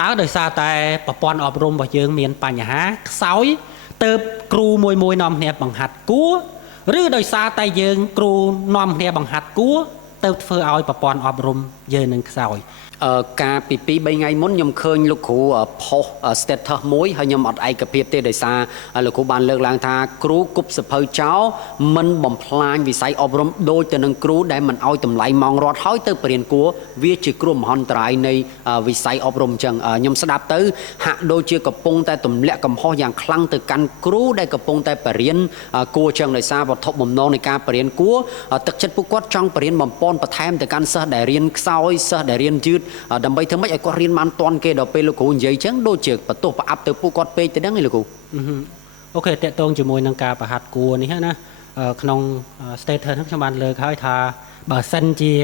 ตาโดยซาแต่ประปอนอบรมบ่យើងមានបញ្ហាខ្សោយទៅគ្រូមួយនាំគ្នាបង្ហាត់គួរឬដោយសារតែយើងគ្រូនាំគ្នាបង្ហាត់គួរទៅធ្វើឲ្យប្រព័ន្ធអប់រំយើងនឹងខ្សោយការពី2 3ថ្ងៃមុនខ្ញុំឃើញលោកគ្រូផុស status មួយហើយខ្ញុំអត់ឯកភាពទេដោយសារលោកគ្រូបានលើកឡើងថាគ្រូគប់សភៅចោលមិនបំផ្លាញវិស័យអប់រំដូចទៅនឹងគ្រូដែលមិនឲ្យតម្លៃម៉ោងរត់ហើយទៅបរៀនគួរវាជាគ្រោះមហន្តរាយនៃវិស័យអប់រំអញ្ចឹងខ្ញុំស្ដាប់ទៅហាក់ដូចជាកំពុងតែទម្លាក់កំហុសយ៉ាងខ្លាំងទៅកាន់គ្រូដែលកំពុងតែបរៀនគួរអញ្ចឹងដោយសារវត្ថុបំណងនៃការបរៀនគួរទឹកចិត្តពួកគាត់ចង់បរៀនបំពន់បន្ថែមទៅកាន់សិស្សដែលរៀនខ្សោយសិស្សដែលរៀនយឺតដើម្បីធ្វើម៉េចឲ្យគាត់រៀនបានតាន់គេដល់ពេលលោកគ្រូនិយាយអញ្ចឹងដូចជាបន្ទោសប្រអាប់ទៅពួកគាត់ពេកទៅហ្នឹងឯងលោកគ្រូអូខេតកតងជាមួយនឹងការប្រហាត់គួរនេះណាក្នុង status ហ្នឹងខ្ញុំបានលើកហើយថាបើសិនជា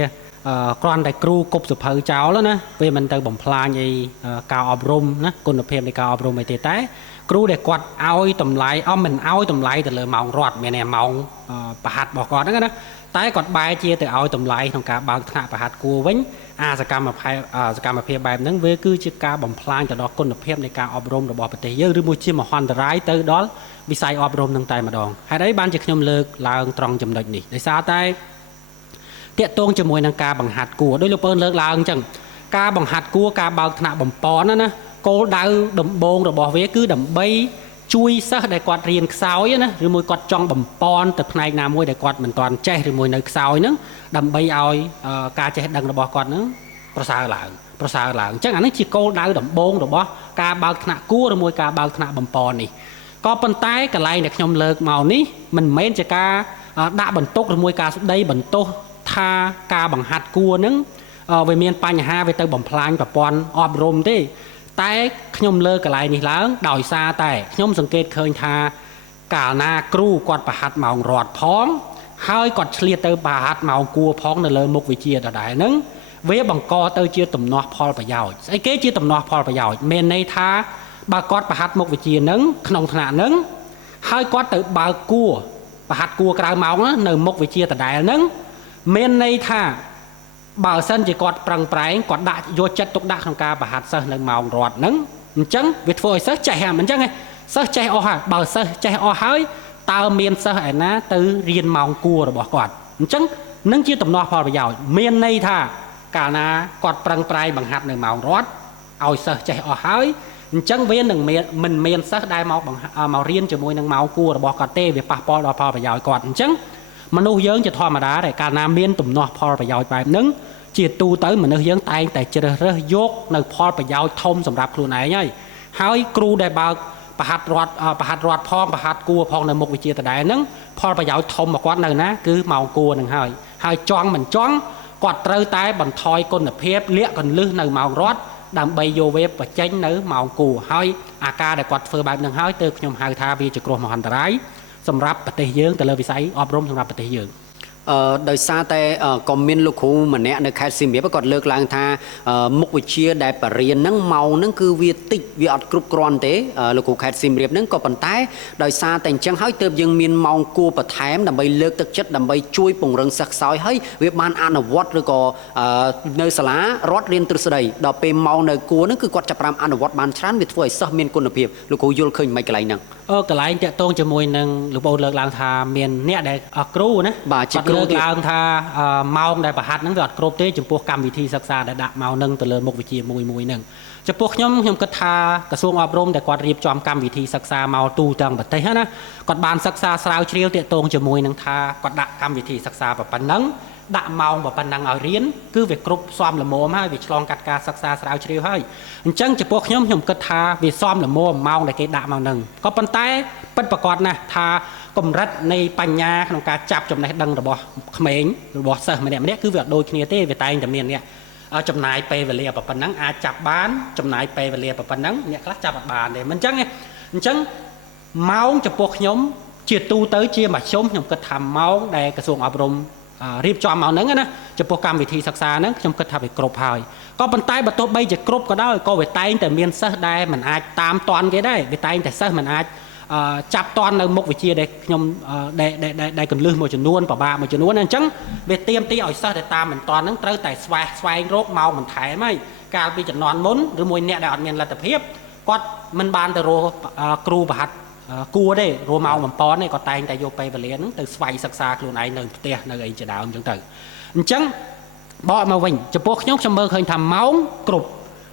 គ្រាន់តែគ្រូគប់សភៅចោលណាវាមិនទៅបំផ្លាញអីការអប់រំណាគុណភាពនៃការអប់រំអីទេតែគ្រូដែលគាត់ឲ្យតម្លៃមិនឲ្យតម្លៃទៅលើម៉ោងរត់មានតែម៉ោងប្រហាត់របស់គាត់ហ្នឹងណាតែគាត់បែរជាទៅឲ្យតម្លៃក្នុងការបើកថ្នាក់ប្រហាត់គួរវិញសកម្មភាពបែបហ្នឹងវាគឺជាការបំផ្លាញទៅដល់គុណភាពនៃការអប់រំរបស់ប្រទេសយើងឬមួយជាមហន្តរាយទៅដល់វិស័យអប់រំនឹងតែម្ដងហេតុអីបានជាខ្ញុំលើកឡើងត្រង់ចំណុចនេះដោយសារតែតាក់ទងជាមួយនឹងការបង្ហាត់គួរដោយលោកពើលើកឡើងអញ្ចឹងការបង្ហាត់គួរការបើកថ្នាក់បំពន់ណាគោលដៅដំបូងរបស់វាគឺដើម្បីជួយសិស្សដែលគាត់រៀនខ្សោយណាឬមួយគាត់ចង់បំពន់ទៅផ្នែកណាមួយដែលគាត់មិនទាន់ចេះឬមួយនៅខ្សោយហ្នឹងដើម្បីឲ្យការចេះដឹងរបស់គាត់ហ្នឹងប្រសើរឡើងអញ្ចឹងអានេះជាគោលដៅដំបូងរបស់ការបើកថ្នាក់គួរឬមួយការបើកថ្នាក់បំពន់នេះក៏ប៉ុន្តែកន្លែងដែលខ្ញុំលើកមកនេះមិនមែនជាការដាក់បន្ទុកឬមួយការស្ដីបន្ទោសថាការបង្ហាត់គួរហ្នឹងវាមានបញ្ហាវាទៅបំផ្លាញប្រព័ន្ធអប់រំទេតែខ្ញុំលើកកន្លែងនេះឡើងដោយសារតែខ្ញុំសង្កេតឃើញថាកាលណាគ្រូគាត់ប្រហាត់ម៉ោងរត់ផងហើយគាត់ឆ្លៀតទៅប្រហាត់ម៉ោងគួរផងនៅលើមុខវិជ្ជាដដែលហ្នឹងវាបង្កទៅជាទំនាស់ផលប្រយោជន៍ស្អីគេជាទំនាស់ផលប្រយោជន៍មានន័យថាបើគាត់ប្រហាត់មុខវិជ្ជាហ្នឹងក្នុងថ្នាក់ហ្នឹងហើយគាត់ទៅបើកគួរប្រហាត់គួរក្រៅម៉ោងនៅមុខវិជ្ជាដដែលហ្នឹងមានន័យថាបើសិនជាគាត់ប្រឹងប្រែងគាត់ដាក់យកចិត្តទុកដាក់ក្នុងការប្រហាត់សិស្សនៅម៉ោងរត់ហ្នឹងអញ្ចឹងវាធ្វើឲ្យសិស្សចេះអញ្ចឹងសិស្សចេះអស់ហើយបើសិស្សចេះអស់ហើយតើមានសិស្សឯណាទៅរៀនម៉ោងគួររបស់គាត់អញ្ចឹងនឹងជាទំនាស់ផលប្រយោជន៍មានន័យថាកាលណាគាត់ប្រឹងប្រែងបង្ហាត់នៅម៉ោងរត់ឲ្យសិស្សចេះអស់ហើយអញ្ចឹងវានឹងមិនមានសិស្សដែលមករៀនជាមួយនឹងម៉ោងគួររបស់គាត់ទេវាប៉ះពាល់ដល់ផលប្រយោជន៍គាត់អញ្ចឹងមនុស្សយើងជាធម្មតាតែកាលណាមានទំនាស់ផលប្រយោជន៍បែបហ្នឹងជាទូទៅមនុស្សយើងតែងតែជ្រើសរើសយកនៅផលប្រយោជន៍ធំសម្រាប់ខ្លួនឯងហើយគ្រូដែលបើកប្រហាត់រត់ផងប្រហាត់គួរផងនៅមុខវិជ្ជាដដែលហ្នឹងផលប្រយោជន៍ធំរបស់គាត់នៅណាគឺម៉ោងគួរហ្នឹងហើយចង់មិនចង់គាត់ត្រូវតែបន្ថយគុណភាពលាក់កន្លឹះនៅម៉ោងរត់ដើម្បីយកវាបញ្ចេញនៅម៉ោងគួរហើយអាការដែលគាត់ធ្វើបែបហ្នឹងហើយទើបខ្ញុំហៅថាវាជាគ្រោះមហន្តរាយសម្រាប់ប្រទេសយើងទៅលើវិស័យអប់រំសម្រាប់ប្រទេសយើងដោយសារតែក៏មានលោកគ្រូម្នាក់នៅខេត្តសៀមរាបគាត់លើកឡើងថាមុខវិជ្ជាដែលបរៀនហ្នឹងម៉ោងហ្នឹងគឺវាតិចវាអត់គ្រប់គ្រាន់ទេលោកគ្រូខេត្តសៀមរាបហ្នឹងក៏ប៉ុន្តែដោយសារតែអញ្ចឹងហើយទើបយើងមានម៉ោងគួរបន្ថែមដើម្បីលើកទឹកចិត្តដើម្បីជួយពង្រឹងសិស្សខ្សោយហើយវាបានអនុវត្តឬក៏នៅសាលារដ្ឋរៀនទ្រឹស្ដីដល់ពេលម៉ោងនៅគួរហ្នឹងគឺគាត់ចាប់ផ្ដើមអនុវត្តបានច្រើនវាធ្វើឲ្យសិស្សមានគុណភាពលោកគ្រូយល់ឃើញមិនកន្លែងហ្នឹងកន្លែងតាក់ទងជាមួយនឹងលោកបងលើកឡើងថាមានអ្នកដែលគ្រូណាបាទជាគ្រូលើកឡើងថាម៉ោងដែលប្រហាត់ហ្នឹងវាអត់គ្រប់ទេចំពោះកម្មវិធីសិក្សាដែលដាក់មកនឹងទៅលើមុខវិជ្ជាមួយហ្នឹងចំពោះខ្ញុំគិតថាក្រសួងអប់រំដែលគាត់រៀបចំកម្មវិធីសិក្សាមកទូទាំងប្រទេសណាគាត់បានសិក្សាស្រាវជ្រាវតាក់ទងជាមួយនឹងថាគាត់ដាក់កម្មវិធីសិក្សាប៉ុណ្ណឹងដាក់ម៉ោងប៉ុណ្ណឹងឲ្យរៀនគឺវាគ្រប់សមល្មមហើយវាឆ្លងកាត់ការសិក្សាស្រាវជ្រាវហើយអញ្ចឹងចំពោះខ្ញុំគិតថាវាសមល្មមម៉ោងដែលគេដាក់មកហ្នឹងក៏ប៉ុន្តែពិតប្រាកដណាស់ថាកម្រិតនៃបញ្ញាក្នុងការចាប់ចំណេះដឹងរបស់ក្មេងរបស់សិស្សម្នាក់គឺវាអត់ដូចគ្នាទេវាតែងតែមានអ្នកចំណាយពេលវេលាប៉ុណ្ណឹងអាចចាប់បានចំណាយពេលវេលាប៉ុណ្ណឹងអ្នកខ្លះចាប់អត់បានទេមិនអញ្ចឹងម៉ោងចំពោះខ្ញុំជាទូទៅជាមធ្យមខ្ញុំគិតថាម៉ោងដែលក្រសួងអប់រំរៀបចំមកហ្នឹងណាចំពោះកម្មវិធីសិក្សាហ្នឹងខ្ញុំគិតថាវាគ្រប់ហើយក៏ប៉ុន្តែបើទោះបីជាគ្រប់ក៏ដោយក៏វាតែងតែមានសិស្សដែលមិនអាចតាមតាន់គេដែរវាតែងតែសិស្សមិនអាចចាប់តាន់នៅមុខវិជ្ជាដែលខ្ញុំដែលកន្លឹះមួយចំនួនប្របាមួយចំនួនអញ្ចឹងវាទៀមទីឲ្យសិស្សដែលតាមមិនតាន់ហ្នឹងត្រូវតែស្វែងរកម៉ោងបន្ថែមហើយ កាលពីចំនួនមុនឬមួយអ្នកដែលអត់មានលទ្ធភាពគាត់មិនបានទៅរកគ្រូប្រហាត់គួរទេរកម៉ោងបំពន់ទេគាត់តែងតែយកពេលវេលាហ្នឹងទៅស្វ័យសិក្សាខ្លួនឯងនៅផ្ទះនៅអីជាដើមអញ្ចឹងទៅអញ្ចឹងបកមកវិញចំពោះខ្ញុំមើលឃើញថាម៉ោងគ្រប់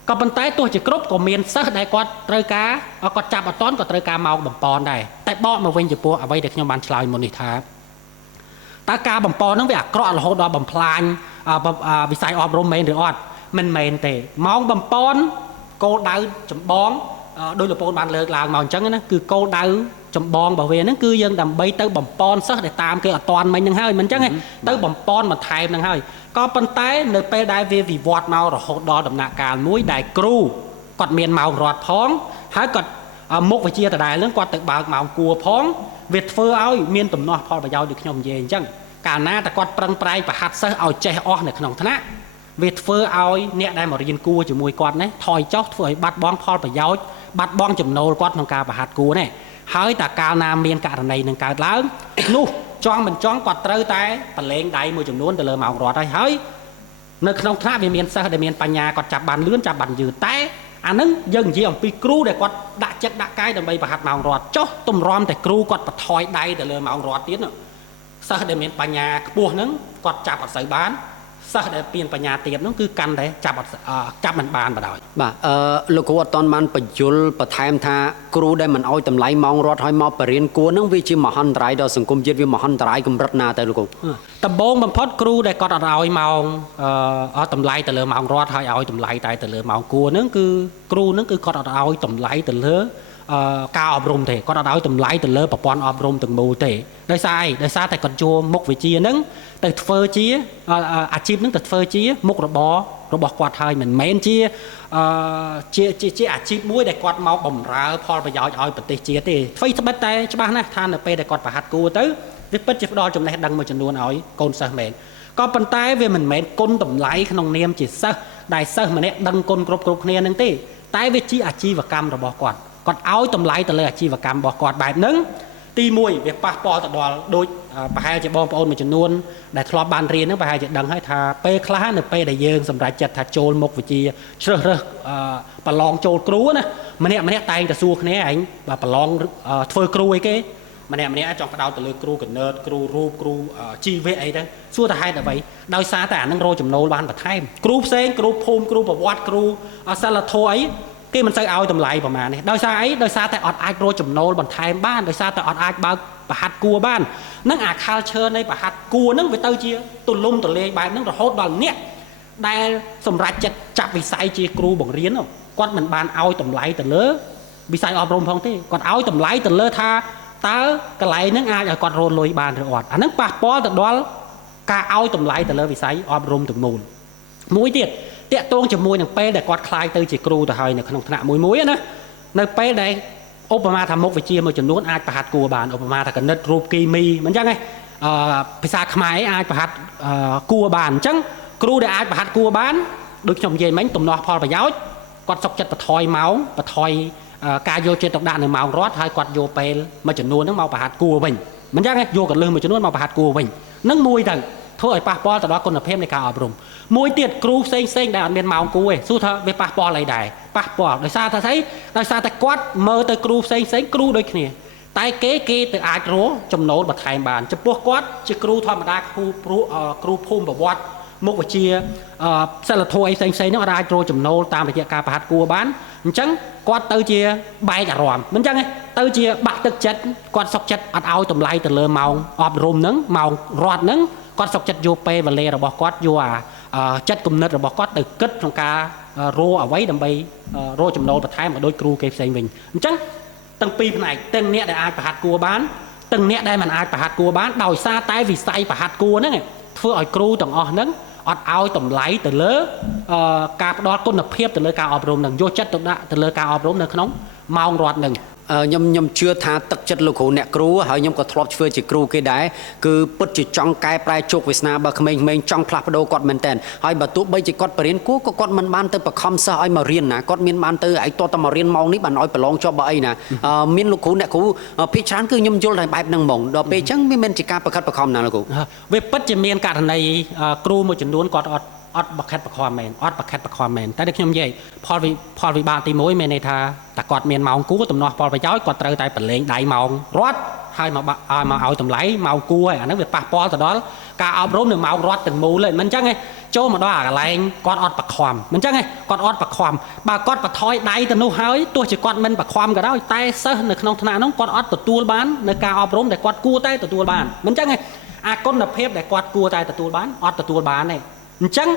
ក៏ប៉ុន្តែទោះជាគ្រប់ក៏មានសិស្សដែលគាត់ត្រូវការគាត់ចាប់អត់តន់ក៏ត្រូវការម៉ោងបំពន់ដែរតែបកមកវិញចំពោះអ្វីដែលខ្ញុំបានឆ្លើយមុននេះថាតើការបំពន់ហ្នឹងវាអាក្រក់រហូតដល់បំផ្លាញវិស័យអប់រំមែនឬអត់មិនមែនទេម៉ោងបំពន់គោលដៅចម្បងដោយលោកពូនបានលើកឡើងមកអញ្ចឹងណាគឺគោលដៅចម្បងរបស់វាហ្នឹងគឺយើងដើម្បីទៅបំពន់សិស្សដែលតាមគេអត់តាន់មិញហ្នឹងហើយមិនអញ្ចឹងទេទៅបំពន់បន្ថែមហ្នឹងហើយក៏ប៉ុន្តែនៅពេលដែលវាវិវត្តមករហូតដល់ដំណាក់កាលមួយដែលគ្រូគាត់មានម៉ោងរត់ផងហើយគាត់មុខវិជ្ជាដដែលហ្នឹងគាត់ទៅបើកម៉ោងគួរផងវាធ្វើឲ្យមានទំនាស់ផលប្រយោជន៍ដូចខ្ញុំនិយាយអញ្ចឹងកាលណាតែគាត់ប្រឹងប្រែងប្រហាត់សិស្សឲ្យចេះអស់នៅក្នុងថ្នាក់វាធ្វើឲ្យអ្នកដែលមករៀនគួរជាមួយគាត់នេះថយចុះធ្វើឲ្យបាត់បង់ផលប្រយោជន៍បាត់បង់ចំណូលគាត់ក្នុងការប្រហាត់គួរនេះហើយតែកាលណាមានករណីនឹងកើតឡើងនោះចង់មិនចង់គាត់ត្រូវតែប្រឡែងដៃមួយចំនួនទៅលើម៉ោងរត់ហើយនៅក្នុងថ្នាក់វាមានសិស្សដែលមានបញ្ញាគាត់ចាប់បានលឿនចាប់បានយឺតតែអានឹងយើងនិយាយអំពីគ្រូដែលគាត់ដាក់ចិត្តដាក់កាយដើម្បីប្រហាត់ម៉ោងរត់ចុះទម្រាំតែគ្រូគាត់បន្ថយដៃទៅលើម៉ោងរត់ទៀតសិស្សដែលមានបញ្ញាខ្ពស់ហ្នឹងគាត់ចាប់អត់សូវបានសិស្សដែលមានបញ្ញាទៀតហ្នឹងគឺកាន់តែចាប់មិនបានបណ្ដោយបាទលោកគ្រូអត់ទាន់បានបញ្យលបន្ថែមថាគ្រូដែលមិនអោយតម្លៃម៉ោងរត់ឲ្យមកបរៀនគួរហ្នឹងវាជាមហន្តរាយដល់សង្គមជាតិវាមហន្តរាយកម្រិតណាទៅលោកគ្រូដំបូងបំផុតគ្រូដែលគាត់អត់ឲ្យម៉ោងអត់តម្លៃទៅលើម៉ោងរត់ហើយឲ្យតម្លៃតែទៅលើម៉ោងគួរហ្នឹងគឺគ្រូហ្នឹងគឺគាត់អត់ឲ្យតម្លៃទៅលើការអប់រំទេគាត់អត់ឲ្យតម្លៃទៅលើប្រព័ន្ធអប់រំទាំងមូលទេដោយសារអីដោយសារតែគាត់ជួមុខវិជ្ជាហ្នឹងទៅធ្វើជាអាជីពហ្នឹងទៅធ្វើជាមុខរបររបស់គាត់ហើយមិនមែនជាអាជីពមួយដែលគាត់មកបម្រើផលប្រយោជន៍ឲ្យប្រទេសជាតិទេអ្វីត្បិតតែច្បាស់ណាស់ថានៅពេលដែលគាត់ប្រហាត់គួរទៅវាពិតជាផ្ដល់ចំណេះដឹងមួយចំនួនឲ្យកូនសិស្សមែនក៏ប៉ុន្តែវាមិនមែនគុណតម្លៃក្នុងនាមជាសិស្សដែលសិស្សម្នាក់ដឹងគុណគ្រប់គ្នានឹងទេតែវាជាអាជីវកម្មរបស់គាត់ឲ្យតម្លៃទៅលើអាជីវកម្មរបស់គាត់បែបហ្នឹងទី1វាប៉ះពាល់ទៅដល់ដូចប្រហែលជាបងប្អូនមួយចំនួនដែលធ្លាប់បានរៀនហ្នឹងប្រហែលជាដឹងហើយថាពេលខ្លះនៅពេលដែលយើងសម្រេចចិត្តថាចូលមុខវិជ្ជាជ្រើសរើសប្រឡងចូលគ្រូណាម្នាក់តែងតែសួរគ្នាឯងប្រឡងធ្វើគ្រូអីគេម្នាក់ចង់ផ្ដោតទៅលើគ្រូកណិតគ្រូរូបគ្រូជីវៈអីហ្នឹងសួរថាហេតុអ្វីដោយសារតែអាហ្នឹងរកចំណូលបានបន្ថែមគ្រូផ្សេងគ្រូភូមិគ្រូប្រវត្តិគ្រូសិលធម៌អីគេមិនសូវឲ្យតម្លៃប្រមាណនេះដោយសារអីដោយសារតែអត់អាចរកចំណូលបន្ថែមបានដោយសារតែអត់អាចបើកប្រហាត់គួរបាននឹងអា culture នៃប្រហាត់គួរហ្នឹងវាទៅជាទូលំទូលាយបែបហ្នឹងរហូតដល់អ្នកដែលសម្រេចចិត្តចាប់វិស័យជាគ្រូបង្រៀនគាត់មិនបានឲ្យតម្លៃទៅលើវិស័យអប់រំផងទេគាត់ឲ្យតម្លៃទៅលើថាតើកន្លែងហ្នឹងអាចឲ្យគាត់រកលុយបានឬអត់អាហ្នឹងប៉ះពាល់ទៅដល់ការឲ្យតម្លៃទៅលើវិស័យអប់រំទាំងមូលមួយទៀតតាក់ទងជាមួយនឹងពេលដែលគាត់ខ្លាយទៅជាគ្រូទៅហើយនៅក្នុងថ្នាក់មួយណានៅពេលដែលឧបមាថាមុខវិជ្ជាមួយចំនួនអាចប្រហាត់គួរបានឧបមាថាគណិតរូបគីមីមិនអញ្ចឹងទេភាសាខ្មែរអាចប្រហាត់គួរបានអញ្ចឹងគ្រូដែលអាចប្រហាត់គួរបានដូចខ្ញុំនិយាយមិញទំនាស់ផលប្រយោជន៍គាត់សុខចិត្តបន្ថយម៉ោងបន្ថយការយកចិត្តទុកដាក់នៅម៉ោងរត់ហើយគាត់យកពេលមួយចំនួនហ្នឹងមកប្រហាត់គួរវិញមិនអញ្ចឹងទេយកកលឹះមួយចំនួនមកប្រហាត់គួរវិញនឹងមួយទៅធ្វើឲ្យប៉ះពាល់ទៅដល់គុណភាពនៃការអប់រំមួយទៀតគ្រូផ្សេងដែលអត់មានម៉ោងគួរទេសួរថាវាប៉ះពាល់អីដែរប៉ះពាល់ដោយសារថាស្អីដោយសារតែគាត់មើលទៅគ្រូផ្សេងគ្រូដូចគ្នាតែគេទៅអាចរកចំណូលបន្ថែមបានចំពោះគាត់ជាគ្រូធម្មតាគ្រូភូមិប្រវត្តិមុខវិជ្ជាសិលធម៌អីផ្សេងហ្នឹងអាចរកចំណូលតាមរយៈការប្រហាត់គួរបានអញ្ចឹងគាត់ទៅជាបែកអារម្មណ៍មិនអញ្ចឹងទេទៅជាបាក់ទឹកចិត្តគាត់សុខចិត្តអត់ឲ្យតម្លៃទៅលើម៉ោងអប់រំហ្នឹងម៉ោងរត់ហ្នឹងគាត់សុខចិត្តយកពេលវេលារបស់គាត់យកចិត្តគំនិតរបស់គាត់ទៅគិតក្នុងការរកអ្វីដើម្បីរកចំណូលបន្ថែមមកដូចគ្រូគេផ្សេងវិញអញ្ចឹងទាំងពីរផ្នែកទាំងអ្នកដែលអាចប្រហាត់គួរបានទាំងអ្នកដែលមិនអាចប្រហាត់គួរបានដោយសារតែវិស័យប្រហាត់គួរហ្នឹងធ្វើឲ្យគ្រូទាំងអស់ហ្នឹងអត់ឲ្យតម្លៃទៅលើការផ្ដល់គុណភាពទៅលើការអប់រំនឹងយកចិត្តទុកដាក់ទៅលើការអប់រំនៅក្នុងម៉ោងរត់នឹងខ្ញុំជឿថាទឹកចិត្តលោកគ្រូអ្នកគ្រូហើយខ្ញុំក៏ធ្លាប់ធ្វើជាគ្រូគេដែរគឺពិតជាចង់កែប្រែជោគវាសនាបើក្មេងៗចង់ផ្លាស់ប្ដូរគាត់មែនតើហើយបើទោះបីជាគាត់បរៀនគួរក៏គាត់មិនបានទៅបខំសិស្សឲ្យមករៀនណាគាត់មានបានទៅឲ្យតតមករៀនម៉ោងនេះបានឲ្យប្រឡងជាប់បើអីណាមានលោកគ្រូអ្នកគ្រូភាគច្រើនគឺខ្ញុំយល់តែបែបហ្នឹងហ្មងដល់ពេលអញ្ចឹងវាមិនជាការប្រខិតប្រខំណាលោកគ្រូវាពិតជាមានករណីគ្រូមួយចំនួនគាត់អត់ អត់បខិតបខំមែនអត់បខិតបខំមែនតែដូចខ្ញុំនិយាយផលវិបាកទី1មានន័យថាតែគាត់មានម៉ោងគួរទំនាស់ផលប្រយោជន៍គាត់ត្រូវតែប្រឡែងដៃម៉ោងរត់ហើយមកឲ្យតម្លៃម៉ោងគួរហើយអាហ្នឹងវាប៉ះពាល់ទៅដល់ការអប់រំនៅម៉ោងរត់ទាំងមូលហ្នឹងមិនអញ្ចឹងទេចូលមកដល់អាកន្លែងគាត់អត់បខំមិនអញ្ចឹងទេគាត់អត់បខំបើគាត់បថយដៃទៅនោះហើយទោះជាគាត់មិនបខំក៏ដោយតែសិស្សនៅក្នុងថ្នាក់នោះគាត់អត់ទទួលបាននៅការអប់រំដែលគាត់គួរតែទទួលបានមិនអញ្ចឹងទេអាគុណភាពដែលគាត់គួរតែទទួលបានអត់ទទួលបានទេអញ្ចឹង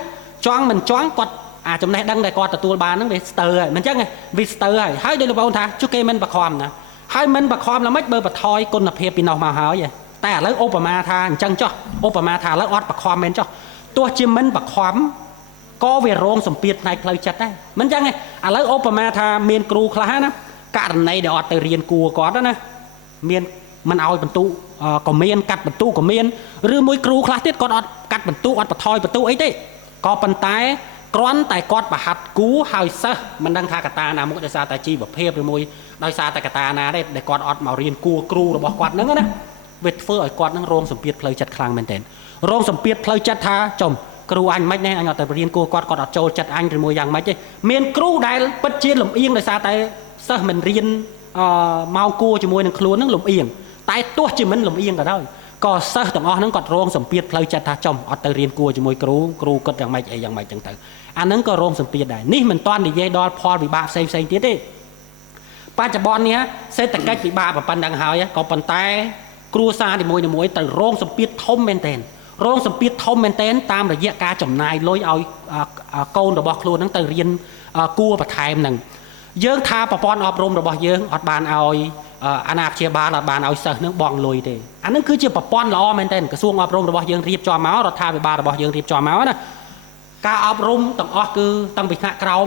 ចង់មិនចង់គាត់អាចំណេះដឹងដែលគាត់ទទួលបានហ្នឹងវាស្ទើរហើយមិនអញ្ចឹងវាស្ទើរហើយដោយលោកបងថាជុះគេមិនបខំណាហើយមិនបខំល្មិចបើបថយគុណភាពពីនោះមកហើយតែឥឡូវឧបមាថាអញ្ចឹងចុះឧបមាថាឥឡូវអត់បខំមែនចុះទោះជាមិនបខំក៏វារងសម្ពាធផ្នែកផ្លូវចិត្តដែរមិនអញ្ចឹងទេឥឡូវឧបមាថាមានគ្រូខ្លះណាករណីដែលអត់ទៅរៀនគួរគាត់ណាមានមិនឲ្យបន្ទុកក៏មានកាត់បន្ទុកក៏មានឬមួយគ្រូខ្លះទៀតគាត់អត់កាត់បន្ទុកអត់បន្ថយបន្ទុកអីទេក៏ប៉ុន្តែគ្រាន់តែគាត់ប្រហាត់គួរហើយសិស្សមិនដឹងថាកតាណាមួយដោយសារតែជីវភាពឬមួយដោយសារតែកតាណាទេដែលគាត់អត់មករៀនគួរគ្រូរបស់គាត់ហ្នឹងណាវាធ្វើឲ្យគាត់នឹងរងសម្ពាធផ្លូវចិត្តខ្លាំងមែនទែនរងសម្ពាធផ្លូវចិត្តថាចំគ្រូអញមិនណែអញអត់ទៅរៀនគួរគាត់អត់ចូលចិត្តអញឬមួយយ៉ាងម៉េចទេមានគ្រូដែលពិតជាលំអៀងដោយសារតែសិស្សមិនរៀនមកគួរជាមួយនឹងខ្លួននឹងលំអៀងតែទោះជាមិនលំអៀងក៏ដោយក៏សិស្សទាំងអស់ហ្នឹងគាត់រងសម្ពាធផ្លូវចិត្តថាចំអត់ទៅរៀនគួរជាមួយគ្រូគាត់យ៉ាងម៉េចអីយ៉ាងម៉េចចឹងទៅអាហ្នឹងក៏រងសម្ពាធដែរនេះមិនតាន់និយាយដល់ផលវិបាកផ្សេងទៀតទេបច្ចុប្បន្ននេះសេដ្ឋកិច្ចពិបាកប៉ុណ្ណឹងហើយក៏ប៉ុន្តែគ្រួសារនីមួយៗត្រូវរងសម្ពាធធំមែនទែនរងសម្ពាធធំមែនទែនតាមរយៈការចំណាយលុយឲ្យកូនរបស់ខ្លួនហ្នឹងទៅរៀនគួរបន្ថែមហ្នឹងយើងថាប្រព័ន្ធអប់រំរបស់យើងអត់បានឲ្យអាណាព្យាបាលអត់បានឲ្យសិស្សនឹងបង់លុយទេអានឹងគឺជាប្រព័ន្ធល្អមែនទែនក្រសួងអប់រំរបស់យើងរៀបចំមករដ្ឋាភិបាលរបស់យើងរៀបចំមកណាការអប់រំទាំងអស់គឺតាំងពីថ្នាក់ក្រោម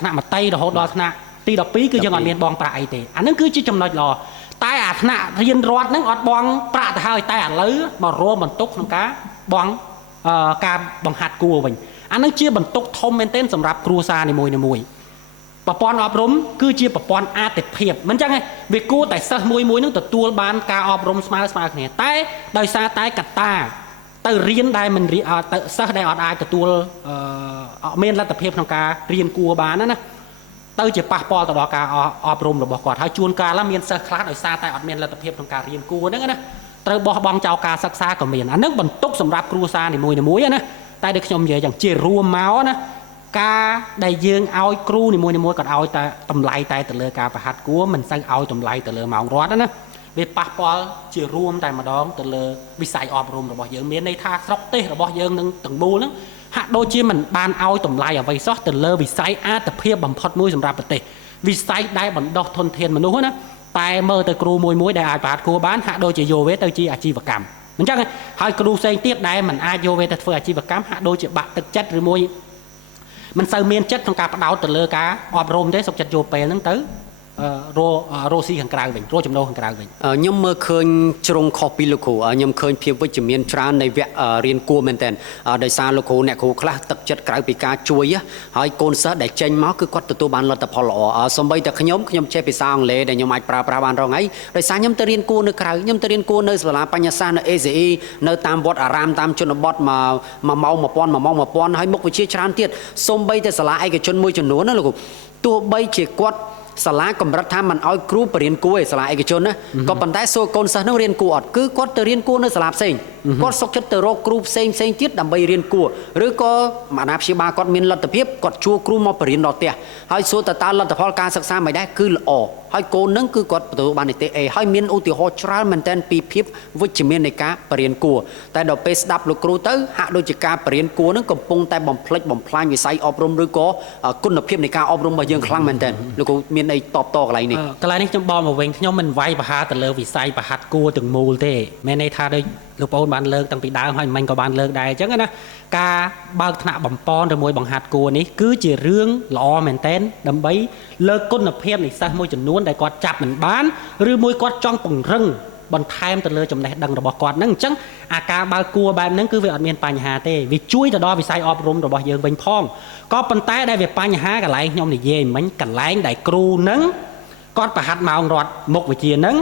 ថ្នាក់មត្តេយ្យរហូតដល់ថ្នាក់ទី12គឺយើងអត់មានបង់ប្រាក់អីទេអានឹងគឺជាចំណុចល្អតែអាថ្នាក់រៀនរដ្ឋហ្នឹងអត់បង់ប្រាក់ទៅហើយតែឥឡូវមករួមបន្ទុកក្នុងការបង់ការបង្ហាត់គួរវិញអានឹងជាបន្ទុកធំមែនទែនសម្រាប់គ្រួសារនីមួយប្រព័ន្ធអប់រំគឺជាប្រព័ន្ធអាទិភាពមិនចឹងទេវាគួរតែសិស្សមួយនឹងទទួលបានការអប់រំស្មើគ្នាតែដោយសារតែកត្តាទៅរៀនដែលមិនទៅសិស្សដែលអត់អាចទទួលមានលទ្ធភាពក្នុងការរៀនគួរបានណាទៅជាប៉ះពាល់ទៅដល់ការអប់រំរបស់គាត់ហើយជួនកាលមានសិស្សខ្លះដោយសារតែអត់មានលទ្ធភាពក្នុងការរៀនគួរហ្នឹងណាត្រូវបោះបង់ចោលការសិក្សាក៏មានអានឹងបន្ទុកសម្រាប់គ្រួសារនីមួយណាតែដូចខ្ញុំនិយាយយ៉ាងជារួមមកណាការដែលយើងឲ្យគ្រូនីមួយគាត់ឲ្យតែតម្លៃតែទៅលើការប្រហាត់គួរមិនសូវឲ្យតម្លៃទៅលើម៉ោងរត់ណាវាប៉ះពាល់ជារួមតែម្ដងទៅលើវិស័យអប់រំរបស់យើងមានន័យថាស្រុកទេសរបស់យើងនឹងទាំងមូលហ្នឹងហាក់ដូចជាមិនបានឲ្យតម្លៃអ្វីសោះទៅលើវិស័យអាទិភាពបំផុតមួយសម្រាប់ប្រទេសវិស័យដែលបណ្ដុះធនធានមនុស្សណាតែមើលទៅគ្រូមួយដែលអាចប្រហាត់គួរបានហាក់ដូចជាយកវាទៅជាអាជីវកម្មអញ្ចឹងហើយគ្រូផ្សេងទៀតដែលមិនអាចយកវាទៅធ្វើអាជីវកម្មហាក់ដូចជាបាក់ទឹកចិត្តឬមួយមិនសូវមានចិត្តក្នុងការផ្ដោតទៅលើការអប់រំទេសុខចិត្តយកពេលហ្នឹងទៅរស់ស៊ីខាងក្រៅវិញរស់ចំណូលខាងក្រៅវិញខ្ញុំមើលឃើញជ្រុងខុសពីលោកគ្រូខ្ញុំឃើញភាពវិជ្ជមានច្រើននៃវគ្គរៀនគួរមែនតើដោយសារលោកគ្រូអ្នកគ្រូខ្លះទឹកចិត្តក្រៅពីការជួយហើយកូនសិស្សដែលចេញមកគឺគាត់ទទួលបានលទ្ធផលល្អសូម្បីតែខ្ញុំចេះភាសាអង់គ្លេសដែលខ្ញុំអាចប្រើប្រាស់បានរងថ្ងៃដោយសារខ្ញុំទៅរៀនគួរនៅក្រៅខ្ញុំទៅរៀនគួរនៅសាលាបញ្ញាសាស្ត្រនៅ ACE នៅតាមវត្តអារាមតាមជនបទ1ម៉ោង1000ហើយមុខវិជ្ជាច្រើនទៀតសូម្បីតែសាលាឯកជនមួយចំនួនណាលោកគ្រូទោះបីជាគាត់សាលាកម្រិតថាមិនឲ្យគ្រូបរៀនគួរឯសាលាឯកជនណាក៏ប៉ុន្តែសួរកូនសិស្សនឹងរៀនគួរអត់គឺគាត់ទៅរៀនគួរនៅសាលាផ្សេងគាត់សុខចិត្តទៅរកគ្រូផ្សេងទៀតដើម្បីរៀនគួរឬក៏អាណាព្យាបាលគាត់មានលទ្ធភាពគាត់ជួគ្រូមកបរៀនដល់ផ្ទះហើយសួរតើលទ្ធផលការសិក្សាមិនដែរគឺល្អហើយកូននឹងគឺគាត់ទទួលបាននិទេស A ហើយមានឧទាហរណ៍ច្រើនមែនទែនពីភាពវិជ្ជមាននៃការបរៀនគួរតែដល់ពេលស្ដាប់លោកគ្រូទៅហាក់ដូចជាការបរៀនគួរនឹងកំពុងតែបំផ្លិចបំផ្លាញវិស័យអប់រំឬក៏គុណភាពនៃការអប់រំរបស់យើងខ្លាំងមែនទែនលោកគ្រូមានអីតបតកន្លែងនេះខ្ញុំបកមកវិញខ្ញុំមិនវាយប្រហារទៅលើវិស័យប្រហាត់គួរទាំងមូលទេមានន័យថាដូចលោកប្អូនបានលើកតាំងពីដើមហើយមិញក៏បានលើកដែរអញ្ចឹងណាការបើកថ្នាក់បំពន់ឬមួយបង្ហាត់គួរនេះគឺជារឿងល្អមែនទែនដើម្បីលើកគុណភាពនៃសិស្សមួយចំនួនដែលគាត់ចាប់មិនបានឬមួយគាត់ចង់ពង្រឹងបន្ថែមទៅលើចំណេះដឹងរបស់គាត់ហ្នឹងអញ្ចឹងអាការបើកគួរបែបហ្នឹងគឺវាអត់មានបញ្ហាទេវាជួយទៅដល់វិស័យអប់រំរបស់យើងវិញផងក៏ប៉ុន្តែដែលវាបញ្ហាកន្លែងខ្ញុំនិយាយមិញកន្លែងដែលគ្រូហ្នឹងគាត់ប្រហាត់ម៉ោងរត់មុខវិជ្ជាហ្នឹង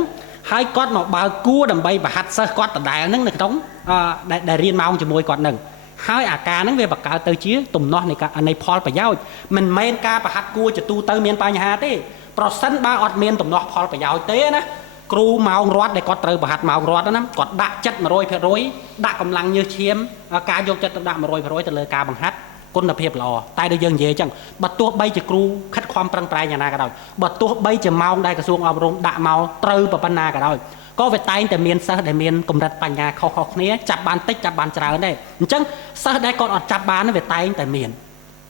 ហើយគាត់មកបើកគួរដើម្បីប្រហាត់សិស្សគាត់ដដែលហ្នឹងនៅក្នុងដែលរៀនម៉ោងជាមួយគាត់ហ្នឹង ហើយអាការហ្នឹងវាបង្កើតទៅជាទំនាស់នៃផលប្រយោជន៍មិនមែនការប្រហាត់គួរជាទូទៅមានបញ្ហាទេប្រសិនបើអត់មានទំនាស់ផលប្រយោជន៍ទេណាគ្រូម៉ោងរត់ដែលគាត់ត្រូវប្រហាត់ម៉ោងរត់ណាគាត់ដាក់ចិត្ត 100% ដាក់កម្លាំងញើសឈាមការយកចិត្តទុកដាក់ 100% ទៅលើការបង្ហាត់គុណភាពល្អតែដូចយើងនិយាយអញ្ចឹងបើទោះបីជាគ្រូខិតខំប្រឹងប្រែងយ៉ាងណាក៏ដោយបើទោះបីជាម៉ោងដែលក្រសួងអប់រំដាក់មកត្រូវប៉ុណ្ណាក៏ដោយក៏វាតែងតែមានសិស្សដែលមានកម្រិតបញ្ញាខុសៗគ្នាចាប់បានតិចចាប់បានច្រើនដែរអញ្ចឹងសិស្សដែលគាត់អត់ចាប់បានវាតែងតែមាន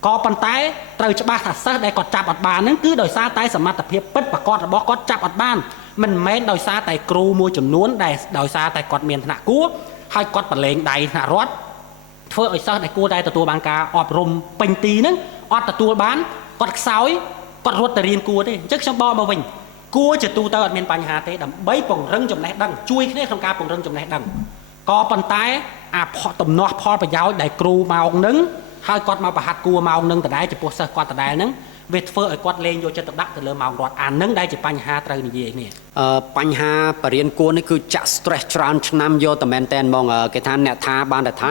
ក៏ប៉ុន្តែត្រូវច្បាស់ថាសិស្សដែលគាត់ចាប់អត់បានហ្នឹងគឺដោយសារតែសមត្ថភាពពិតប្រាកដរបស់គាត់ចាប់អត់បានមិនមែនដោយសារតែគ្រូមួយចំនួនដែលដោយសារតែគាត់មានឋានៈគួរហើយគាត់ប្រឡែងដៃថ្នាក់រដ្ឋធ្វើឲ្យសិស្សដែលគួរតែទទួលបានការអប់រំពេញទីហ្នឹងអត់ទទួលបានគាត់ខ្សោយគាត់រត់ទៅរៀនគួរទេអញ្ចឹងខ្ញុំបកមកវិញគួរជាទូទៅអត់មានបញ្ហាទេដើម្បីពង្រឹងចំណេះដឹងជួយគ្នាក្នុងការពង្រឹងចំណេះដឹងក៏ប៉ុន្តែអាទំនាស់ផលប្រយោជន៍ដែលគ្រូម៉ោងហ្នឹងហើយគាត់មកប្រហាត់គួរម៉ោងហ្នឹងដដែលចំពោះសិស្សគាត់ដដែលហ្នឹងវាធ្វើឲ្យគាត់លេងយកចិត្តទុកដាក់ទៅលើម៉ោងរត់អាហ្នឹងដែលជាបញ្ហាត្រូវនិយាយគ្នាបញ្ហាបរិញ្ញាគួរនេះគឺចាក់ stress ច្រើនឆ្នាំយកតែមែនតែនហ្មងគេថាអ្នកថាបានតែថ